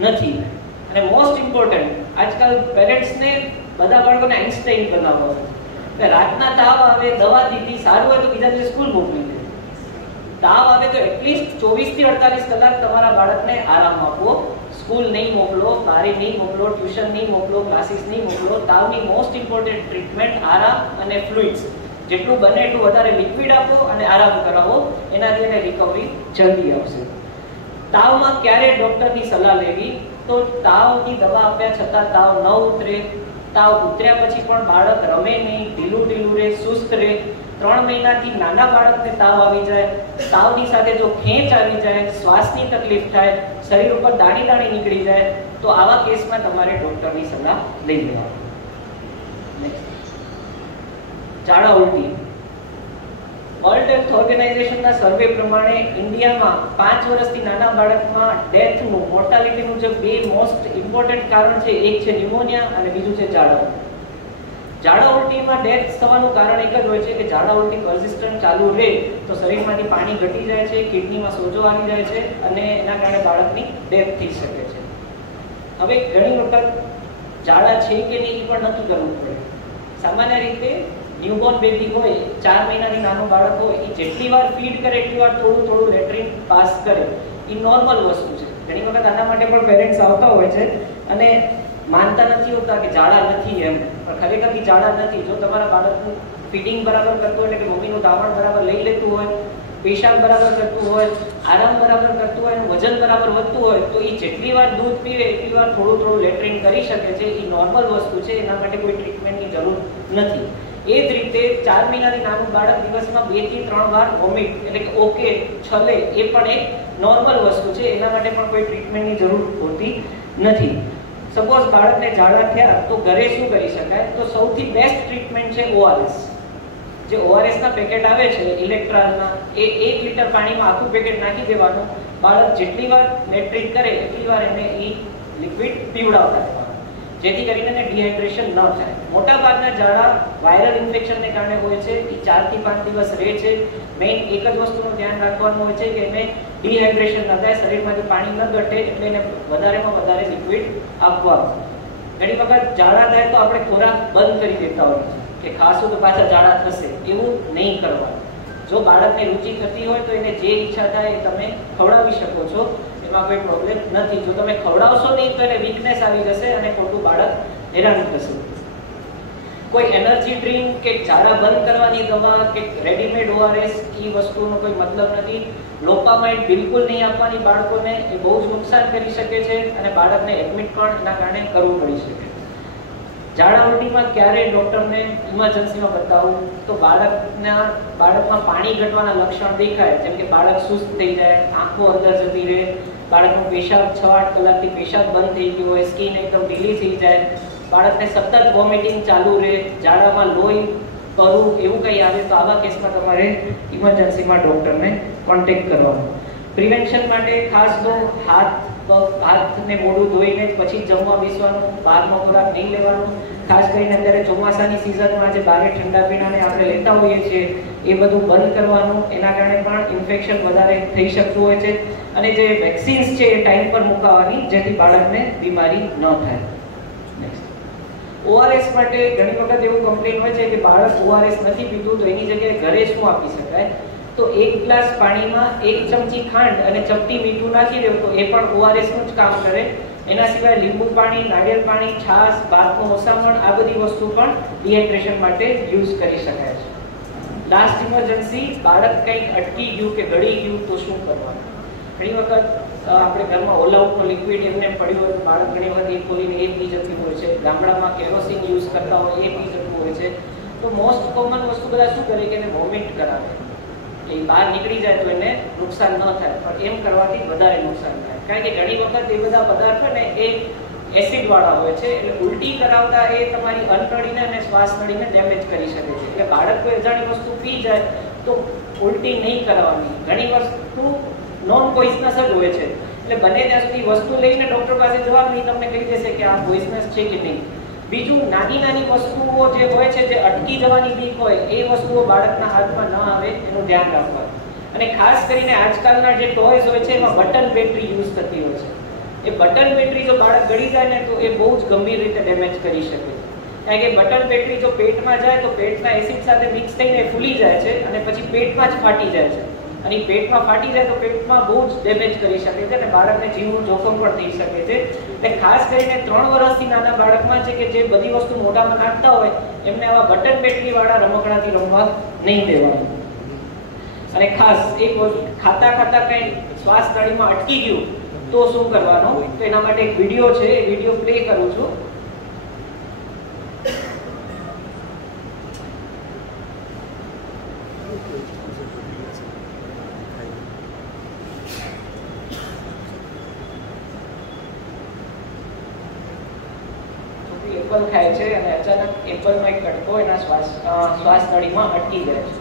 નથી. અને મોસ્ટ ઇમ્પોર્ટન્ટ, આજકાલ પેરેન્ટ્સને બધા બાળકોને આઇન્સ્ટાઈન બનાવવા હોય. એટલે રાતના તાવ આવે, દવા દીધી, સારું હોય તો બીજા દિવસે સ્કૂલ મોકલી દે. તાવ આવે તો એટલીસ્ટ 24 થી 48 કલાક તમારા બાળકને આરામ આપવો. સ્કૂલ નહીં મોકલો, બારે નહીં મોકલો, ટ્યુશન નહીં મોકલો, ક્લાસીસ નહીં મોકલો. તાવની મોસ્ટ ઇમ્પોર્ટન્ટ ટ્રીટમેન્ટ આરામ અને ફ્લુઇડ્સ. જેટલું બને એટલું વધારે લિક્વિડ આપો અને આરામ કરાવો, એનાથી એને રિકવરી જલ્દી આવશે. તાવમાં ક્યારે ડોક્ટરની સલાહ લેવી? તો તાવની દવા આપ્યા છતાં તાવ ન ઉતરે, તાવ ઉતર્યા પછી પણ બાળક રમે નહીં, ઢીલું રહે, સુસ્ત રહે, 3 મહિનાથી નાના બાળકને તાવ આવી જાય, તાવની સાથે જો ખેંચ આવી જાય, શ્વાસની તકલીફ થાય, શરીર ઉપર દાણી નીકળી જાય, તો આવા કેસમાં તમારે ડોક્ટરની સલાહ લઈ લેવાની. ઝાડા ઉલટી. વર્લ્ડ હેલ્થ ઓર્ગેનાઇઝેશનના સર્વે પ્રમાણે ઇન્ડિયામાં 5 વર્ષથી નાના બાળકમાં ડેથનું, મોર્ટાલિટીનું જે 2 મોસ્ટ ઇમ્પોર્ટન્ટ કારણ છે, એક છે ન્યુમોનિયા અને બીજું છે ઝાડા. ઝાડા ઉલટીમાં ડેથ થવાનું કારણ એક જ હોય છે કે ઝાડા ઉલટી પર્સિસ્ટન્ટ ચાલુ રહે તો શરીરમાંથી પાણી ઘટી જાય છે, કિડનીમાં સોજો આવી જાય છે અને એના કારણે બાળકની ડેથ થઈ શકે છે. હવે ઘણી વખત ઝાડા છે કે નહીં એ પણ નક્કી કરવું પડે. સામાન્ય રીતે ન્યૂબોર્ન બેબી હોય, 4 મહિનાની નાનું બાળક હોય, એ જેટલી વાર ફીડ કરે એટલી વાર થોડું લેટ્રિન પાસ કરે, એ નોર્મલ વસ્તુ છે. ઘણી વખત આના માટે પણ પેરેન્ટ્સ આવતા હોય છે અને માનતા નથી હોતા કે ઝાડા નથી એમ, પણ ખરેખર એ ઝાડા નથી. જો તમારા બાળકનું ફીડિંગ બરાબર કરતું હોય, એટલે કે મમ્મીનું દાવણ બરાબર લઈ લેતું હોય, પેશાબ બરાબર કરતું હોય, આરામ બરાબર કરતું હોય, વજન બરાબર વધતું હોય, તો એ જેટલી વાર દૂધ પીવે એટલી વાર થોડું લેટ્રિન કરી શકે છે. એ નોર્મલ વસ્તુ છે, એના માટે કોઈ ટ્રીટમેન્ટની જરૂર નથી. એ જ રીતે 4 મહિનાની નાનું બાળક દિવસમાં 2 થી 3 વાર વોમિટ એટલે કે ઓકે છલે, એ પણ એક નોર્મલ વસ્તુ છે, એના માટે પણ કોઈ ટ્રીટમેન્ટની જરૂર હોતી નથી. સપોઝ બાળકને ઝાડા થયા તો ઘરે શું કરી શકાય? તો સૌથી બેસ્ટ ટ્રીટમેન્ટ છે ORS. જે ORS ના પેકેટ આવે છે ઇલેક્ટ્રાલના, એ 1 લિટર પાણીમાં આખું પેકેટ નાખી દેવાનું. બાળક જેટલી વાર લેટ્રિન કરે એટલી વાર એને એ લિક્વિડ પીવડાવતા રહેવાનું, જેથી કરીને એને ડિહાઇડ્રેશન ન થાય. મોટા ભાગના ઝાડા વાયરલ ઇન્ફેક્શનને કારણે હોય છે, એ 4 થી 5 દિવસ રહે છે. મેઇન એક જ વસ્તુનું ધ્યાન રાખવાનું હોય છે કે એને ડિહાઇડ્રેશન ન થાય, શરીરમાંથી પાણી ન ઘટે, એટલે એને વધારેમાં વધારે લિક્વિડ આપવાનું. ઘણી વખત ઝાડા થાય તો આપણે ખોરાક બંધ કરી દેતા હોઈએ છીએ કે ખાશું તો પાછા ઝાડા થશે, એવું નહીં કરવાનું. જો બાળકને રુચિ થતી હોય તો એને જે ઈચ્છા થાય એ તમે ખવડાવી શકો છો, એમાં કોઈ પ્રોબ્લેમ નથી. જો તમે ખવડાવશો નહીં તો એને વીકનેસ આવી જશે અને ખોટું બાળક હેરાન થશે. કોઈ એનર્જી ડ્રિંક કે ઝાડા બંધ કરવાની દવા કે રેડીમેડ ORS એ વસ્તુનો કોઈ મતલબ નથી. લોપામાઇડ બિલકુલ નહીં આપવાની બાળકોને, એ બહુ જ નુકસાન કરી શકે છે અને બાળકને એડમિટ પણ એના કારણે કરવું પડી શકે. ઝાડા ઉલટીમાં ક્યારે ડોક્ટરને ઇમરજન્સીમાં બતાવવું? તો બાળકમાં પાણી ઘટવાના લક્ષણ દેખાય, જેમ કે બાળક સુસ્ત થઈ જાય, આંખો અંદર જતી રહે, બાળકનો પેશાબ 6-8 કલાકથી પેશાબ બંધ થઈ ગયો હોય, સ્કિન એકદમ ઢીલી થઈ જાય, બાળકને સતત વોમિટિંગ ચાલુ રહે, ઝાડામાં લોહી કરવું, એવું કંઈ આવે તો આવા કેસમાં તમારે ઇમરજન્સીમાં ડોક્ટરને કોન્ટેક્ટ કરવાનો. પ્રિવેન્શન માટે ખાસ તો હાથ હાથ ને મોઢું ધોઈને જ પછી જમવા બેસવાનું, બહારનો ખોરાક નહીં લેવાનો. ખાસ કરીને અત્યારે ચોમાસાની સિઝનમાં જે બહાર ઠંડા પીણાને આપણે લેતા હોઈએ છીએ એ બધું બંધ કરવાનું. એના કારણે પણ ઇન્ફેક્શન વધારે થઈ શકતું હોય છે. અને જે વેક્સિન્સ છે એ ટાઈમ પર મુકાવવાની, જેથી બાળકને બીમારી ન થાય. ORS માટે ઘણી વખત એવું કમ્પ્લેન હોય છે કે બાળક ORS નથી પીતું, તો એની જગ્યાએ ઘરે શું આપી શકાય? તો 1 ગ્લાસ પાણીમાં 1 ચમચી ખાંડ અને ચપટી મીઠું નાખી દો તો એ પણ ORS નું જ કામ કરે. એના સિવાય લીંબુ પાણી, નાળિયેર પાણી, છાશ, ભાતનું ઓસામણ, આ બધી વસ્તુ પણ ડિહાઇડ્રેશન માટે યુઝ કરી શકાય છે. લાસ્ટ ઇમરજન્સી, બાળક કંઈક અટકી ગયું કે ગળી ગયું તો શું કરવાનું? ઘણી વખત આપણે ઘરમાં ઓલ આઉટનો લિક્વિડ એમને પડ્યું હોય, બાળક ઘણી વખત એ ખોલીને એ પી જતું હોય છે. ગામડામાં કેરોસીન યુઝ કરતા હોય એ પી જતું હોય છે. તો મોસ્ટ કોમન વસ્તુ બધા શું કરે કે એને વોમિટ કરાવે. એ બહાર નીકળી જાય તો એને નુકસાન ન થાય, પણ એમ કરવાથી વધારે નુકસાન થાય. કારણ કે ઘણી વખત એ બધા પદાર્થો ને એ એસિડ વાળા હોય છે, એટલે ઉલટી કરાવતા એ તમારી અન્નનળીને અને શ્વાસ નળીને ડેમેજ કરી શકે છે. એટલે બાળક કોઈ અજાણી વસ્તુ પી જાય તો ઉલટી નહીં કરાવવાની. ઘણી વસ્તુ નોન પોઈઝનસ જ હોય છે, એટલે બને ત્યાં સુધી વસ્તુ લઈને ડોક્ટર પાસે જવાનું, તમને કહી દેશે કે આ પોઈઝનસ છે કે નહીં. બીજું, નાની નાની વસ્તુઓ જે હોય છે, જે અટકી જવાની બીક હોય, એ વસ્તુઓ બાળકના હાથમાં ન આવે એનું ધ્યાન રાખવાનું. અને ખાસ કરીને આજકાલના જે ટોયઝ હોય છે એમાં બટન બેટરી યુઝ થતી હોય છે. એ બટન બેટરી જો બાળક ગળી જાય ને તો એ બહુ જ ગંભીર રીતે ડેમેજ કરી શકે છે. કારણ કે બટન બેટરી જો પેટમાં જાય તો પેટના એસિડ સાથે મિક્સ થઈને ફૂલી જાય છે અને પછી પેટમાં જ ફાટી જાય છે. અને પેટમાં ફાટી જાય તો પેટમાં બહુ જ ડેમેજ કરી શકે છે અને બાળકને જીવનું જોખમ પણ થઈ શકે છે. એટલે ખાસ કરીને 3 વર્ષથી નાના બાળકમાં છે કે જે બધી વસ્તુ મોઢામાં નાખતા હોય એમને આવા બટન બેટરી વાળા રમકડાથી રમવા નહીં દેવાનું. અને ખાસ એક ખાતા ખાતા કંઈ શ્વાસ નળીમાં અટકી ગયું તો શું કરવાનું? તો એના માટે એક વિડીયો છે, એ વિડીયો પ્લે કરું છું. એપલ ખાય છે અને અચાનક એપલનો એક કટકો એના શ્વાસ નળીમાં અટકી જાય છે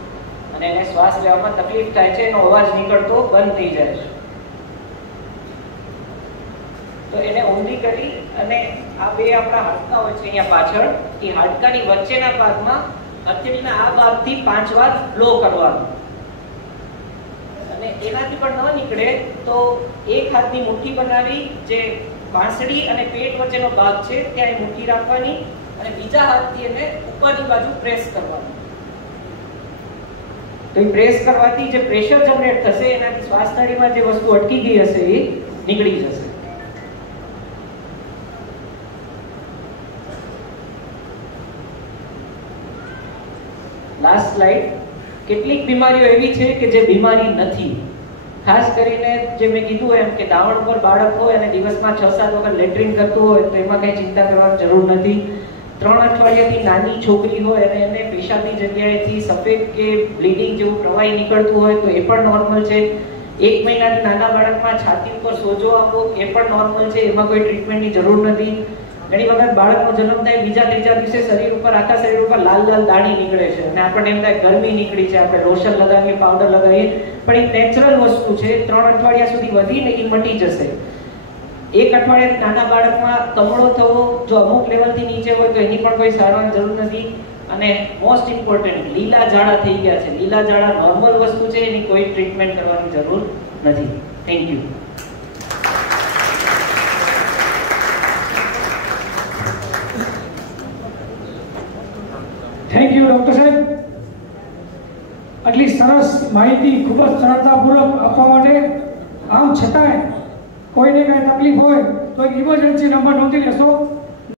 અને એને શ્વાસ લેવામાં તકલીફ થાય છે, એનો અવાજ નીકળતો બંધ થઈ જાય છે. તો એને ઊંધી કરી અને આ બે આપણા હાડકા હોય છે અહીંયા પાછળ, એ હાડકાની વચ્ચેના ભાગમાં હથેળીના આ ભાગથી 5 વાર બ્લો કરવાનું. અને એનાથી પણ ન નીકળે તો એક હાથની મુઠ્ઠી બનાવી, જે વાંસળી અને પેટ વચ્ચેનો ભાગ છે ત્યાં એ મુઠ્ઠી રાખવાની અને બીજા હાથથી એને ઉપરની બાજુ પ્રેસ કરવાનું. તો એ પ્રેસ કરવાથી જે પ્રેશર જનરેટ થશે એનાથી શ્વાસ નળીમાં જે વસ્તુ અટકી ગઈ હશે એ નીકળી જશે. Last slide. કેટલીક બીમારીઓ એવી છે કે જે બીમારી નથી. ખાસ કરીને જે મેં કીધું એમ કે દાવણ પર બાળક હોય અને દિવસમાં 6-7 વખત લેટ્રિન કરતું હોય તો એમાં કંઈ ચિંતા કરવાની જરૂર નથી. 3 અઠવાડિયાથી નાની છોકરી હોય અને એને પેશાબની જગ્યાએથી સફેદ કે બ્લીડિંગ જેવું પ્રવાહી નીકળતું હોય તો એ પણ નોર્મલ છે. 1 મહિનાથી નાના બાળકમાં છાતી ઉપર સોજો આવવો એ પણ નોર્મલ છે, એમાં કોઈ ટ્રીટમેન્ટની જરૂર નથી. ઘણી વખત બાળકનો જન્મ થાય બીજા 3-4 દિવસે શરીર ઉપર, આખા શરીર ઉપર લાલ લાલ દાણી નીકળે છે અને આપણને એમ થાય ગરમી નીકળી છે, આપણે લોશન લગાવીએ, પાવડર લગાવીએ, પણ એ નેચરલ વસ્તુ છે. 3 અઠવાડિયા સુધી વધીને એ મટી જશે. 1 અઠવાડિયાથી નાના બાળકમાં કમળો થવો જો અમુક લેવલથી નીચે હોય તો એની પણ કોઈ સારવાર જરૂર નથી. અને મોસ્ટ ઇમ્પોર્ટન્ટ, લીલા ઝાડા થઈ ગયા છે. લીલા ઝાડા નોર્મલ વસ્તુ છે, એની કોઈ ટ્રીટમેન્ટ કરવાની જરૂર નથી. Thank you. Thank you doctor સાહેબ. આટલી સરસ માહિતી ખૂબ જ સરળતાપૂર્વક આપવા માટે. આમ છતાંય કોઈને કાંઈ તકલીફ હોય તો એક ઇમરજન્સી નંબર નોંધી લેશો.